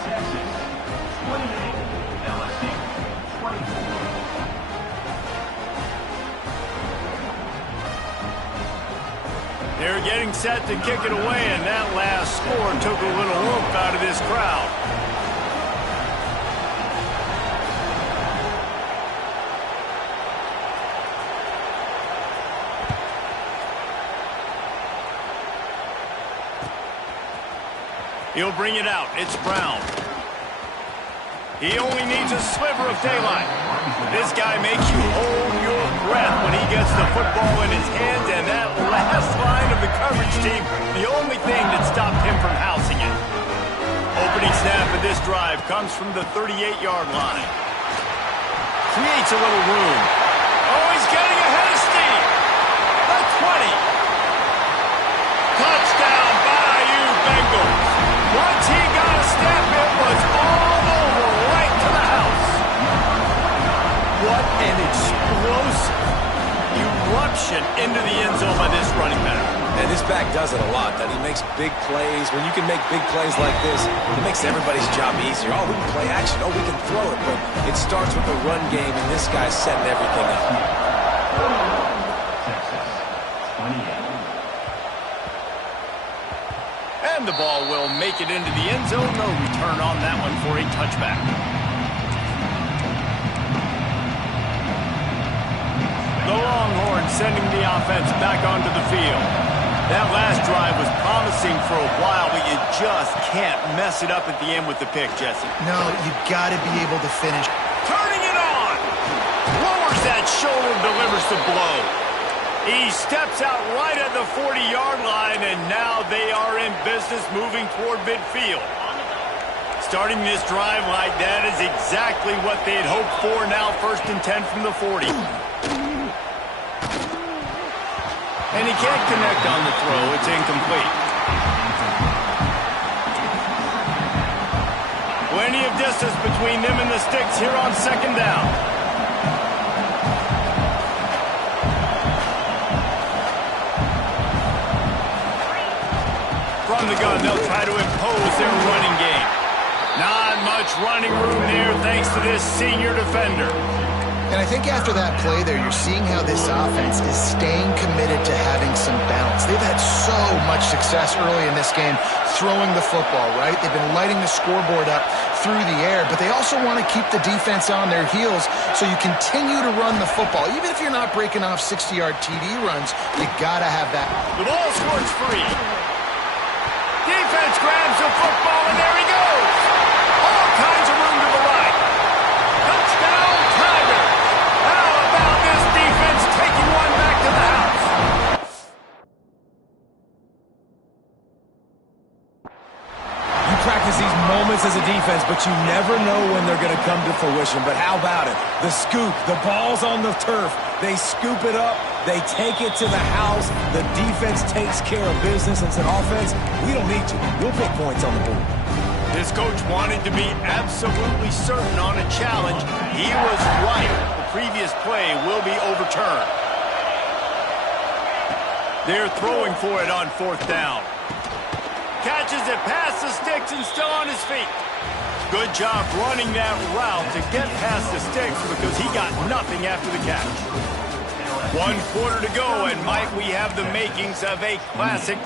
Texas 28, LSU 24. They're getting set to kick it away, and that last score took a little oomph out of this crowd. He'll bring it out. It's Brown. He only needs a sliver of daylight. This guy makes you hold your breath when he gets the football in his hands, and that last line of the coverage team, the only thing that stopped him from housing it. Opening snap of this drive comes from the 38-yard line. Creates a little room. Oh, he's getting ahead of steam. The 20. Touchdown, Bayou Bengals. Once he got a step, it was all over, right to the house. What an explosive eruption into the end zone by this running back. And this back does it a lot, that he makes big plays. When you can make big plays like this, it makes everybody's job easier. Oh, we can play action. Oh, we can throw it. But it starts with the run game, and this guy's setting everything up. Texas 28. And the ball will make it into the end zone. No return on that one for a touchback. The Longhorns sending the offense back onto the field. That last drive was promising for a while, but you just can't mess it up at the end with the pick, Jesse. No, you got to be able to finish. Turning it on! Lowers that shoulder, delivers the blow. He steps out right at the 40-yard line, and now they are in business moving toward midfield. Starting this drive like that is exactly what they had hoped for. Now 1st and 10 from the 40. And he can't connect on the throw. It's incomplete. Plenty of distance between them and the sticks here on 2nd down. From the gun, they'll try to impose their running game. Not much running room there thanks to this senior defender. And I think after that play there, you're seeing how this offense is staying committed to having some balance. They've had so much success early in this game throwing the football, right? They've been lighting the scoreboard up through the air, but they also want to keep the defense on their heels, so you continue to run the football. Even if you're not breaking off 60-yard TD runs, you got to have that. The ball squirts free. defense grabs the football, and there he goes. All kinds of room to the right. Touchdown, Tigers. How about this defense taking one back to the house? You practice these moments as a defense, but you never know when they're going to come to fruition. But how about it? The scoop, the ball's on the turf. They scoop it up. They take it to the house. The defense takes care of business and said, offense, we don't need you. We'll put points on the board. This coach wanted to be absolutely certain on a challenge. He was right. The previous play will be overturned. They're throwing for it on 4th down. Catches it past the sticks and still on his feet. Good job running that route to get past the sticks because he got nothing after the catch. 1 quarter to go, and might we have the makings of a classic.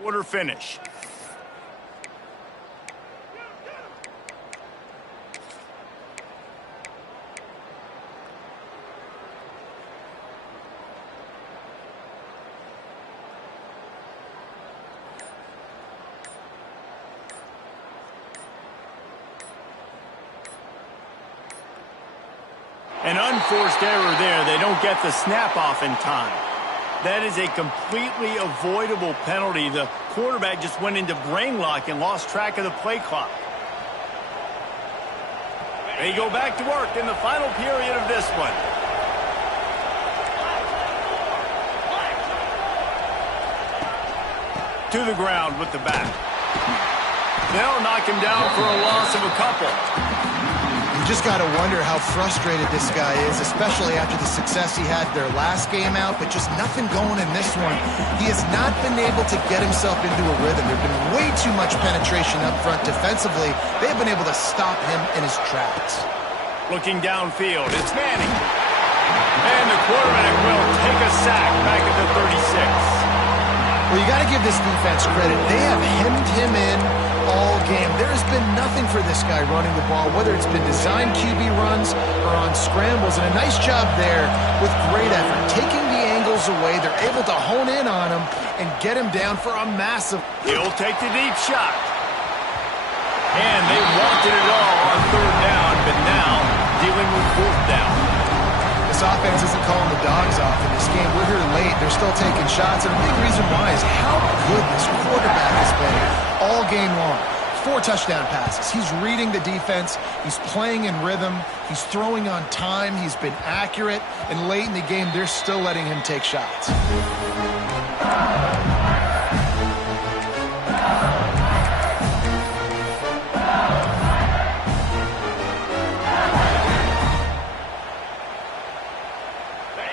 Quarter finish. An unforced error there. They don't get the snap off in time. That is a completely avoidable penalty. The quarterback just went into brain lock and lost track of the play clock. They go back to work in the final period of this one. To the ground with the back. They'll knock him down for a loss of a couple. You just got to wonder how frustrated this guy is, especially after the success he had their last game out, but just nothing going in this one. He has not been able to get himself into a rhythm. There's been way too much penetration up front defensively. They've been able to stop him in his tracks. Looking downfield, it's Manning. And the quarterback will take a sack back at the 36. Well, you got to give this defense credit. They have hemmed him in all game. There has been nothing for this guy running the ball, whether it's been designed QB runs or on scrambles, and a nice job there with great effort. Taking the angles away, they're able to hone in on him and get him down for a massive... He'll take the deep shot. And they wanted it all on third down, but now dealing with fourth down. This offense isn't calling the dogs off in this game. We're here late. They're still taking shots, and a big reason why is how good this quarterback has been all game long. 4 touchdown passes. He's reading the defense. He's playing in rhythm. He's throwing on time. He's been accurate. And late in the game, they're still letting him take shots.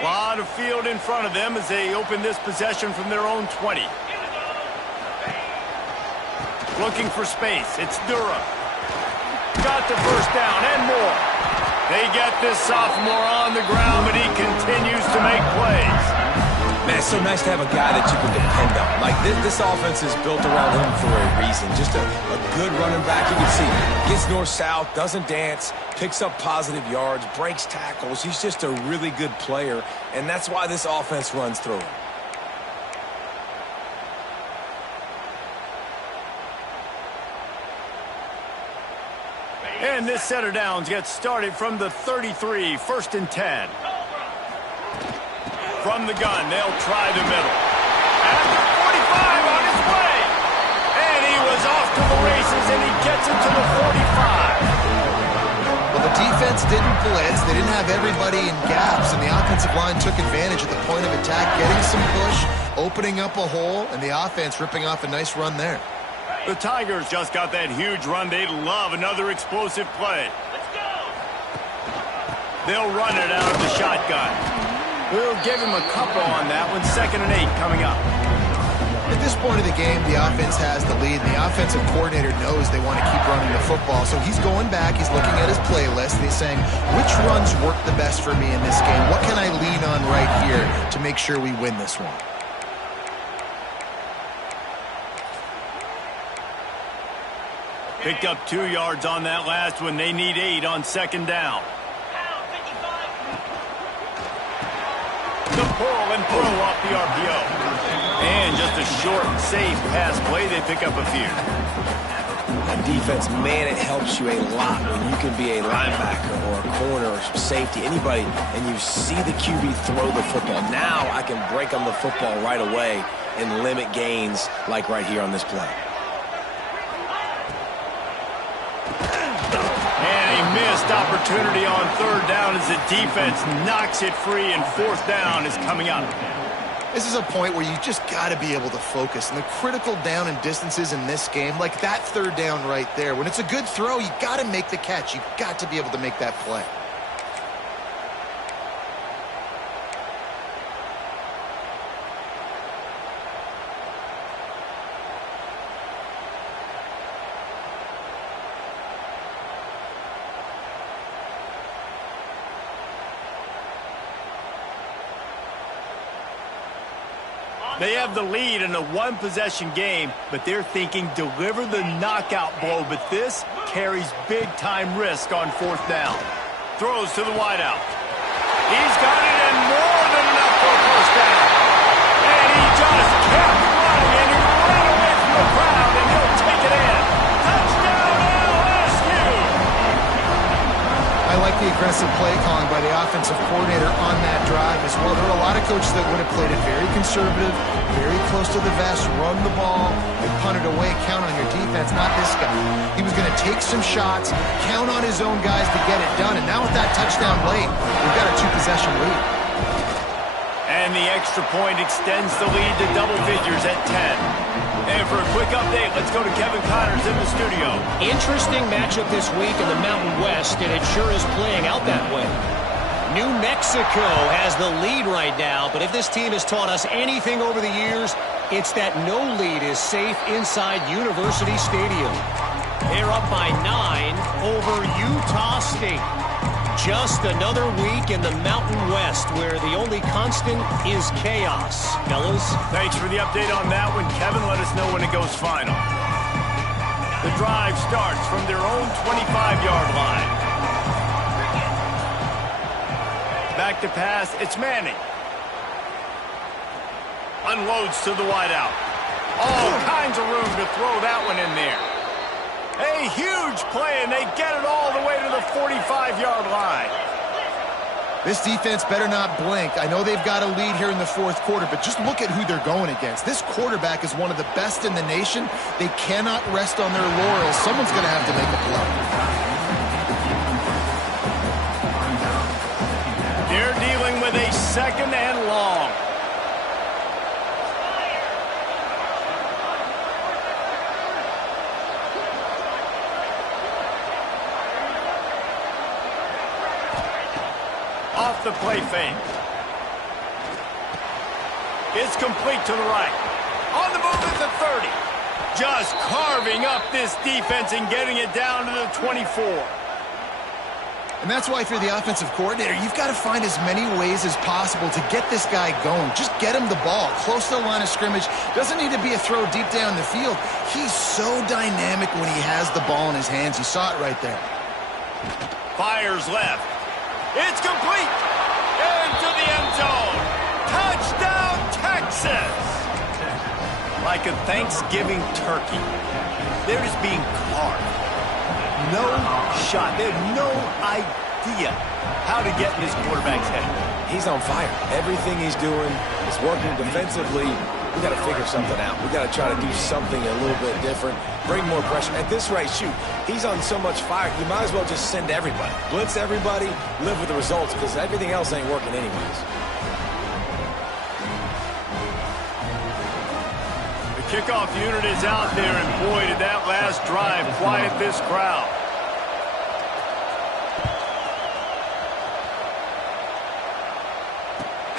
Lot of field in front of them as they open this possession from their own 20. Looking for space. It's Durham. Got the first down and more. They get this sophomore on the ground, but he continues to make plays. Man, it's so nice to have a guy that you can depend on. Like, this offense is built around him for a reason. Just a good running back. You can see, gets north-south, doesn't dance, picks up positive yards, breaks tackles. He's just a really good player, and that's why this offense runs through him. And this set of downs gets started from the 33, 1st and 10. From the gun, they'll try the middle. At the 45 on his way. And he was off to the races, and he gets it to the 45. Well, the defense didn't blitz. They didn't have everybody in gaps, and the offensive line took advantage at the point of attack, getting some push, opening up a hole, and the offense ripping off a nice run there. The Tigers just got that huge run. They'd love another explosive play. Let's go. They'll run it out of the shotgun. We'll give him a couple on that one. 2nd and 8 coming up. At this point of the game, the offense has the lead, and the offensive coordinator knows they want to keep running the football. So he's going back, he's looking at his playlist, and he's saying, which runs work the best for me in this game? What can I lean on right here to make sure we win this one? Picked up 2 yards on that last one. They need 8 on 2nd down. The pull and throw off the RPO. And just a short, safe pass play. They pick up a few. On defense, man, it helps you a lot when you can be a linebacker or a corner or safety, anybody, and you see the QB throw the football. Now I can break on the football right away and limit gains like right here on this play. Missed opportunity on 3rd down as the defense knocks it free, and 4th down is coming up. This is a point where you just got to be able to focus. And the critical down and distances in this game, like that 3rd down right there, when it's a good throw, you got to make the catch. You got to be able to make that play. They have the lead in a 1-possession game, but they're thinking deliver the knockout blow, but this carries big-time risk on 4th down. Throws to the wideout. He's got it, and more than enough for a 1st down. And he just kept running, and he ran away from the crowd, and he'll take it in. Touchdown, LSU! I like the aggressive play calling by the offensive coordinator on that drive as well. There were a lot of coaches that would have played it very conservative, very close to the vest, run the ball, and punt it away, count on your defense. Not this guy. He was going to take some shots, count on his own guys to get it done, and now with that touchdown late, we've got a 2-possession lead. And the extra point extends the lead to double figures at 10. And for a quick update, let's go to Kevin Connors in the studio. Interesting matchup this week in the Mountain West, and it sure is playing out that way. New Mexico has the lead right now, but if this team has taught us anything over the years, it's that no lead is safe inside University Stadium. They're up by 9 over Utah State. Just another week in the Mountain West where the only constant is chaos. Fellas? Thanks for the update on that one, Kevin. Let us know when it goes final. The drive starts from their own 25-yard line. Back to pass, it's Manning. Unloads to the wideout. All kinds of room to throw that one in there. A huge play, and they get it all the way to the 45-yard line. This defense better not blink. I know they've got a lead here in the fourth quarter, but just look at who they're going against. This quarterback is one of the best in the nation. They cannot rest on their laurels. Someone's going to have to make a play. They're dealing with a second and long. Off the play fake. It's complete to the right. On the move at the 30. Just carving up this defense and getting it down to the 24. And that's why if you're the offensive coordinator, you've got to find as many ways as possible to get this guy going. Just get him the ball close to the line of scrimmage. Doesn't need to be a throw deep down the field. He's so dynamic when he has the ball in his hands. You saw it right there. Fires left. It's complete. Into the end zone. Touchdown, Texas. Like a Thanksgiving turkey. They're just being carved. No shot. They have no idea how to get in this quarterback's head. He's on fire. Everything he's doing is working defensively. We got to figure something out. We got to try to do something a little bit different. Bring more pressure. At this rate, shoot, he's on so much fire, you might as well just send everybody. Blitz everybody, live with the results, because everything else ain't working anyways. The kickoff unit is out there, and boy, did that last drive quiet this crowd.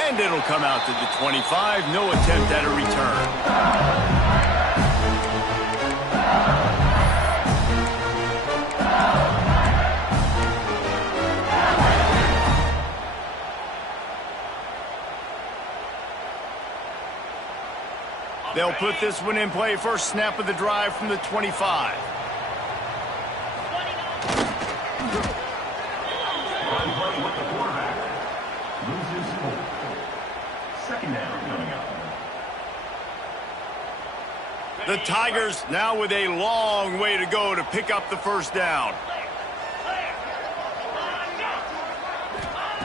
And it'll come out to the 25. No attempt at a return. They'll put this one in play. First snap of the drive from the 25. Second down coming up. The Tigers now with a long way to go to pick up the first down.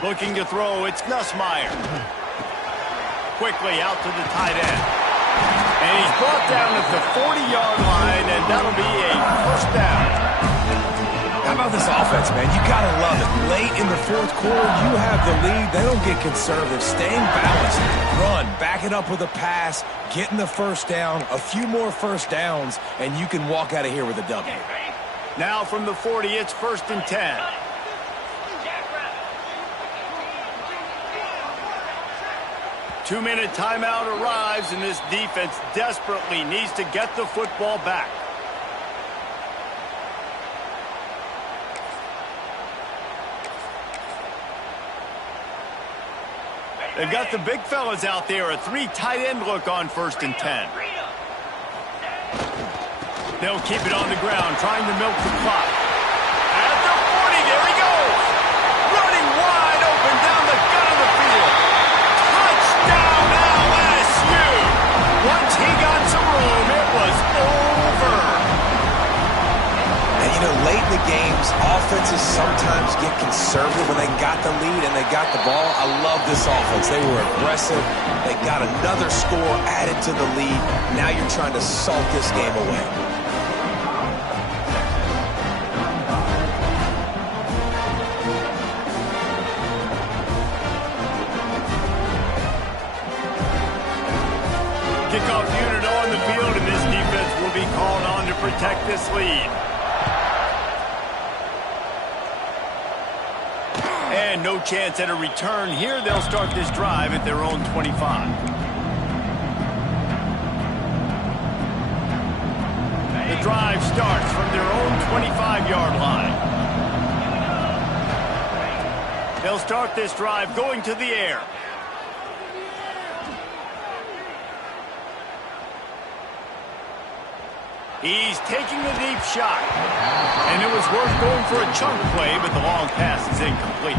Looking to throw, it's Nussmeier. Quickly out to the tight end. And he's brought down at the 40-yard line, and that'll be a first down. How about this offense, man? You got to love it. Late in the fourth quarter, you have the lead. They don't get conservative. Staying balanced. Run. Back it up with a pass. Getting the first down. A few more first downs, and you can walk out of here with a W. Now from the 40, it's 1st and 10. Two-minute timeout arrives, and this defense desperately needs to get the football back. They've got the big fellas out there, a 3 tight end look on 1st and 10. They'll keep it on the ground, trying to milk the clock. At the 40, there he goes. Running wide open down the gut of the field. Touchdown, LSU. Once he got some room, it was over. And, you know, late in the game, games, offenses sometimes get conservative when they got the lead and they got the ball. I love this offense. They were aggressive. They got another score added to the lead. Now you're trying to salt this game away. Kickoff unit on the field, and this defense will be called on to protect this lead. And no chance at a return here. They'll start this drive at their own 25. The drive starts from their own 25-yard line. They'll start this drive going to the air. He's taking the deep shot. And it was worth going for a chunk play, but the long pass is incomplete.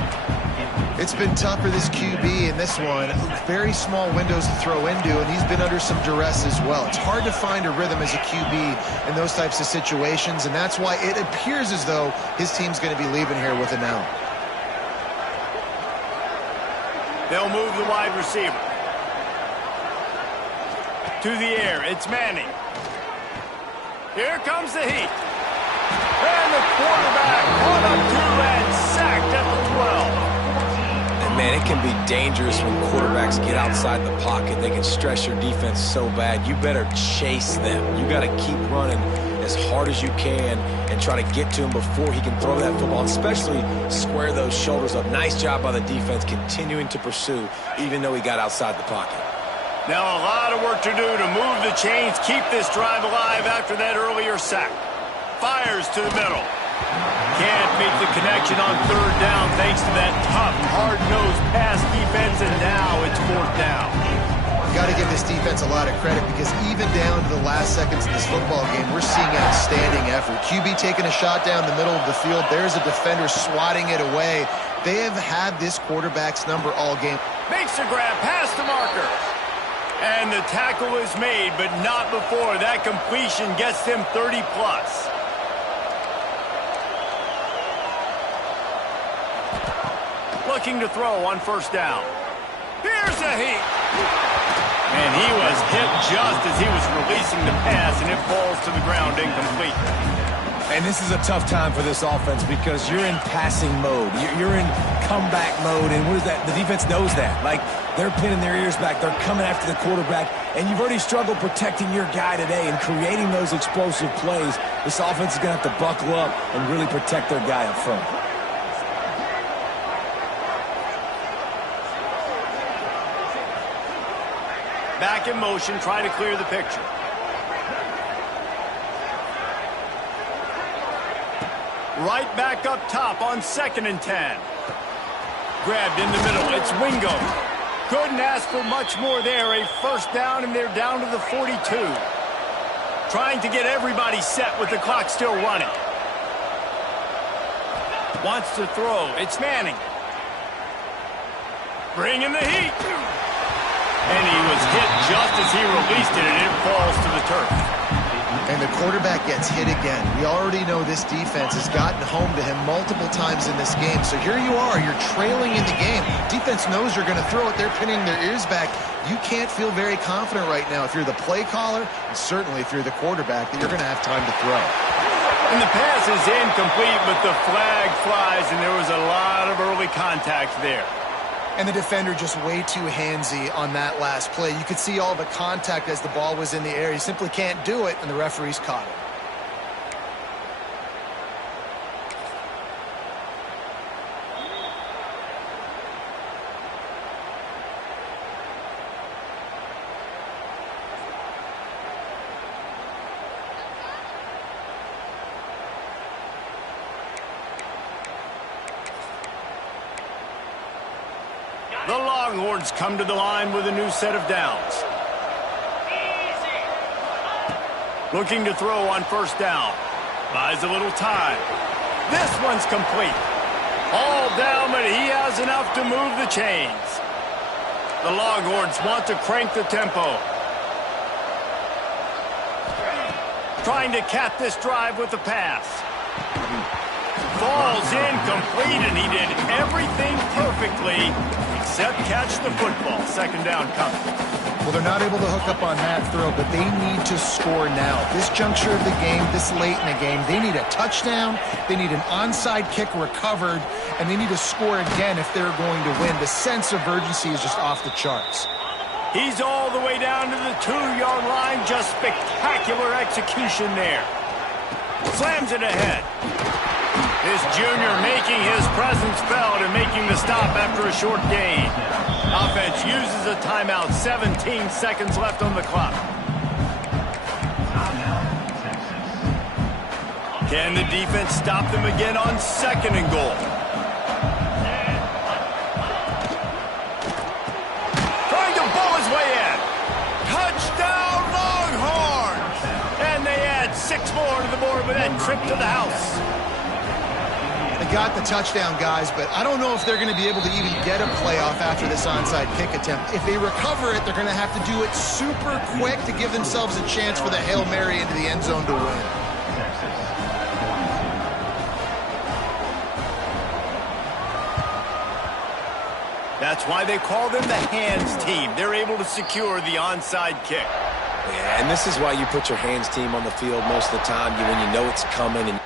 It's been tough for this QB in this one. Very small windows to throw into, and he's been under some duress as well. It's hard to find a rhythm as a QB in those types of situations, and that's why it appears as though his team's going to be leaving here with it now. They'll move the wide receiver. To the air, it's Manning. Here comes the heat. And the quarterback caught up to and sacked at the 12. And, man, it can be dangerous when quarterbacks get outside the pocket. They can stress your defense so bad. You better chase them. You got to keep running as hard as you can and try to get to him before he can throw that football, and especially square those shoulders up. Nice job by the defense continuing to pursue, even though he got outside the pocket. Now a lot of work to do to move the chains, keep this drive alive after that earlier sack. Fires to the middle. Can't make the connection on third down thanks to that tough, hard-nosed pass defense, and now it's fourth down. Got to give this defense a lot of credit because even down to the last seconds of this football game, we're seeing outstanding effort. QB taking a shot down the middle of the field. There's a defender swatting it away. They have had this quarterback's number all game. Makes the grab past the marker. And the tackle is made, but not before that completion gets them 30-plus. Looking to throw on first down. Here's a heat. And he was hit just as he was releasing the pass, and it falls to the ground incomplete. And this is a tough time for this offense because you're in passing mode. You're in comeback mode, and what is that? The defense knows that. Like, they're pinning their ears back. They're coming after the quarterback, and you've already struggled protecting your guy today and creating those explosive plays. This offense is going to have to buckle up and really protect their guy up front. Back in motion, try to clear the picture. Right back up top on 2nd and 10. Grabbed in the middle, it's Wingo. Couldn't ask for much more there. A first down, and they're down to the 42. Trying to get everybody set with the clock still running. Wants to throw, it's Manning. Bringing the heat. And he was hit just as he released it, and it falls to the turf. And the quarterback gets hit again. We already know this defense has gotten home to him multiple times in this game. So here you are, you're trailing in the game. Defense knows you're going to throw it. They're pinning their ears back. You can't feel very confident right now if you're the play caller, and certainly if you're the quarterback, that you're going to have time to throw. And the pass is incomplete, but the flag flies, and there was a lot of early contact there. And the defender just way too handsy on that last play. You could see all the contact as the ball was in the air. You simply can't do it, and the referees caught it. The Longhorns come to the line with a new set of downs. Looking to throw on first down. Buys a little time. This one's complete. All down, but he has enough to move the chains. The Longhorns want to crank the tempo. Trying to cap this drive with the pass. falls incomplete, and he did everything perfectly except catch the football. Second down coming. Well, they're not able to hook up on that throw, but they need to score now. This juncture of the game, this late in the game, they need a touchdown, they need an onside kick recovered, and they need to score again if they're going to win. The sense of urgency is just off the charts. He's all the way down to the 2-yard line. Just spectacular execution there. Slams it ahead. This junior making his presence felt and making the stop after a short gain. Offense uses a timeout. 17 seconds left on the clock. Can the defense stop them again on second and goal? Trying to bowl his way in. Touchdown Longhorns! And they add 6 more to the board with that trip to the house. They got the touchdown, guys, but I don't know if they're going to be able to even get a playoff after this onside kick attempt. If they recover it, they're going to have to do it super quick to give themselves a chance for the Hail Mary into the end zone to win. That's why they call them the hands team. They're able to secure the onside kick. Yeah, and this is why you put your hands team on the field most of the time when you know it's coming. And